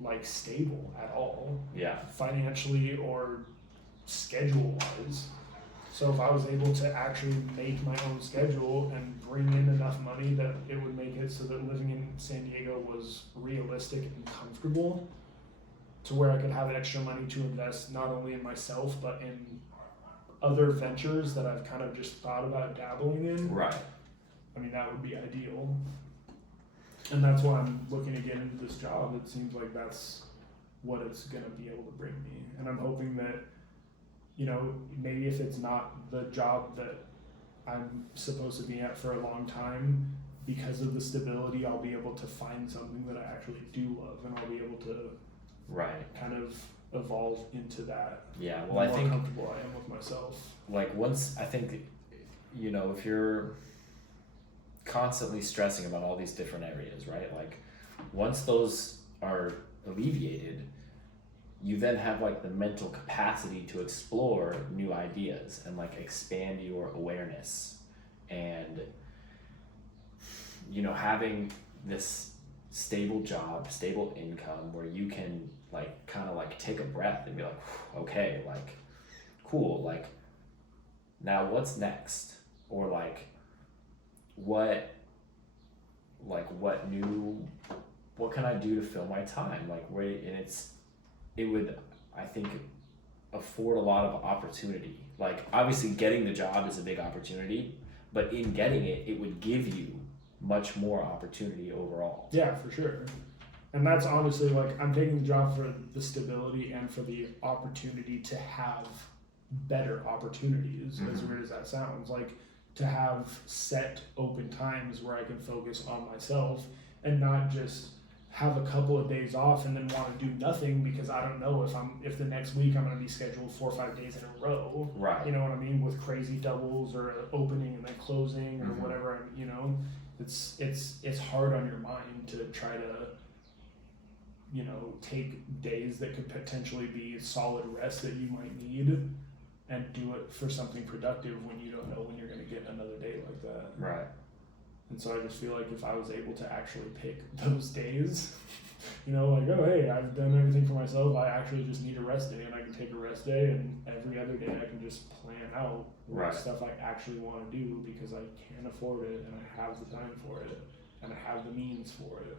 like stable at all. Yeah. Financially or schedule wise. So if I was able to actually make my own schedule and bring in enough money that it would make it so that living in San Diego was realistic and comfortable, to where I could have extra money to invest not only in myself but in other ventures that I've kind of just thought about dabbling in. Right. I mean, that would be ideal. And that's why I'm looking to get into this job. It seems like that's what it's going to be able to bring me. And I'm hoping that, you know, maybe if it's not the job that I'm supposed to be at for a long time, because of the stability, I'll be able to find something that I actually do love, and I'll be able to kind of evolve into that. Yeah, well, the I more think comfortable I am with myself. Like once, I think, you know, if you're constantly stressing about all these different areas, right? Like once those are alleviated, you then have like the mental capacity to explore new ideas and like expand your awareness. And, you know, having this stable job, stable income where you can like kind of like take a breath and be like, okay, like cool, like now what's next? Or like what can I do to fill my time? Like it would, I think, afford a lot of opportunity. Like obviously getting the job is a big opportunity, but in getting it, it would give you much more opportunity overall. Yeah, for sure. And that's honestly like, I'm taking the job for the stability and for the opportunity to have better opportunities, as weird as that sounds. Like to have set open times where I can focus on myself and not just have a couple of days off and then want to do nothing because I don't know if the next week I'm going to be scheduled 4 or 5 days in a row. Right. You know what I mean? With crazy doubles or opening and then closing or whatever. You know, it's hard on your mind to try to, you know, take days that could potentially be solid rest that you might need and do it for something productive when you don't know when you're going to get another day like that. Right. And so I just feel like if I was able to actually pick those days You know, like, oh, hey, I've done everything for myself. I actually just need a rest day, and I can take a rest day, and every other day I can just plan out Right. stuff I actually want to do because I can afford it, and I have the time for it, and I have the means for it.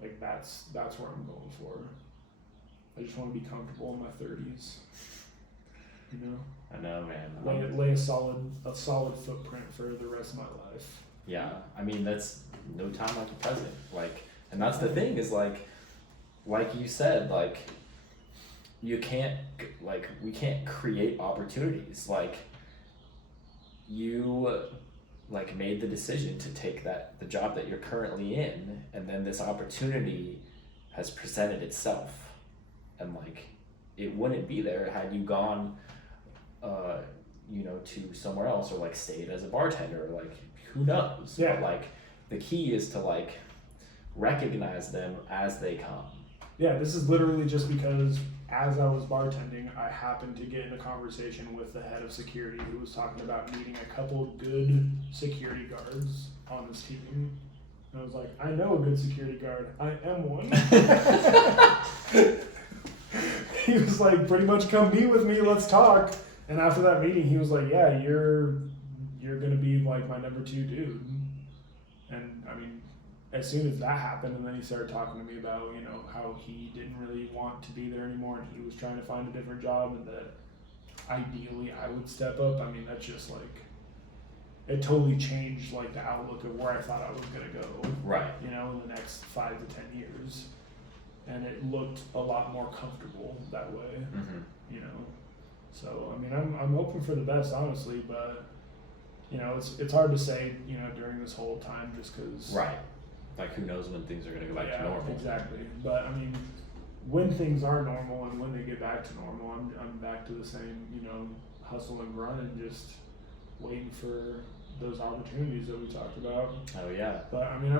Like, that's where I'm going for. I just want to be comfortable in my 30s. You know? I know, man. Lay a solid footprint for the rest of my life. Yeah, I mean, that's no time like the present. Like, and that's the thing is like you said, like, you can't, like, we can't create opportunities. Like, you, like, made the decision to take the job that you're currently in, and then this opportunity has presented itself. And, like, it wouldn't be there had you gone, you know, to somewhere else or, like, stayed as a bartender, like, who knows? Yeah. But, like, the key is to, like, recognize them as they come. Yeah, this is literally just because as I was bartending, I happened to get in a conversation with the head of security who was talking about needing a couple good security guards on his team. And I was like, I know a good security guard. I am one. He was like, pretty much come meet with me, let's talk. And after that meeting, he was like, yeah, you're gonna be like my number 2 dude. And I mean, as soon as that happened, and then he started talking to me about, you know, how he didn't really want to be there anymore and he was trying to find a different job and that ideally I would step up. I mean, that's just like, it totally changed like the outlook of where I thought I was gonna go. Right. You know, in the next 5 to 10 years. And it looked a lot more comfortable that way. Mm-hmm. You know. So I mean, I'm hoping for the best, honestly, but you know, it's hard to say, you know, during this whole time just because. Right. Like, who knows when things are going to go back to normal. Exactly. But I mean, when things are normal and when they get back to normal, I'm back to the same, you know, hustle and grind and just waiting for those opportunities that we talked about. Oh yeah. But I mean,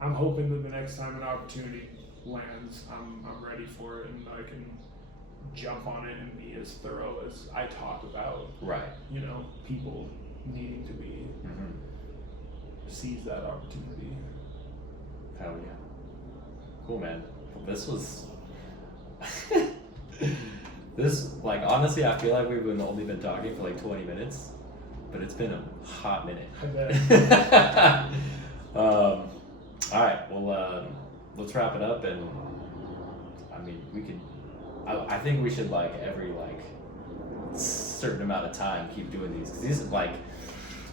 I'm hoping that the next time an opportunity lands, I'm ready for it and I can jump on it and be as thorough as I talk about. Right. You know, people needing to be seize that opportunity. Hell yeah. Cool, man. This was like, honestly, I feel like we've only been talking for like 20 minutes, but it's been a hot minute. I bet. All right, well, let's wrap it up. And I mean, I think we should, like, every like certain amount of time keep doing these, because these, like,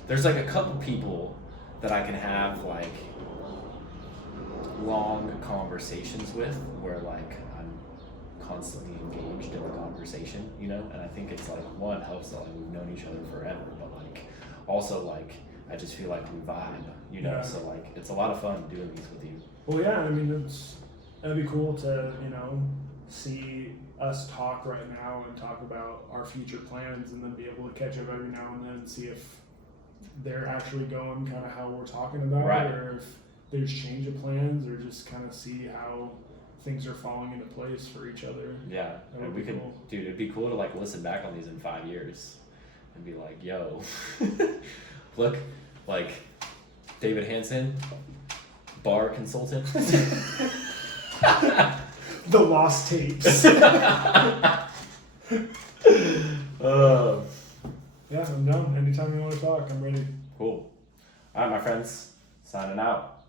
there's like a couple people that I can have like long conversations with where, like, I'm constantly engaged in the conversation, you know. And I think it's like, one, helps that, like, we've known each other forever, but like also, like, I just feel like we vibe, you know. Yeah. So like, it's a lot of fun doing these with you. Well, yeah, I mean, that'd be cool to, you know, see us talk right now and talk about our future plans and then be able to catch up every now and then and see if they're actually going kind of how we're talking about Right. it, or if there's change of plans, or just kind of see how things are falling into place for each other. Yeah, That would we be could, cool. dude, it'd be cool to, like, listen back on these in 5 years and be like, yo, look, like, David Hanson, bar consultant. The lost tapes. Yeah, I'm down. Anytime you want to talk, I'm ready. Cool. All right, my friends, signing out.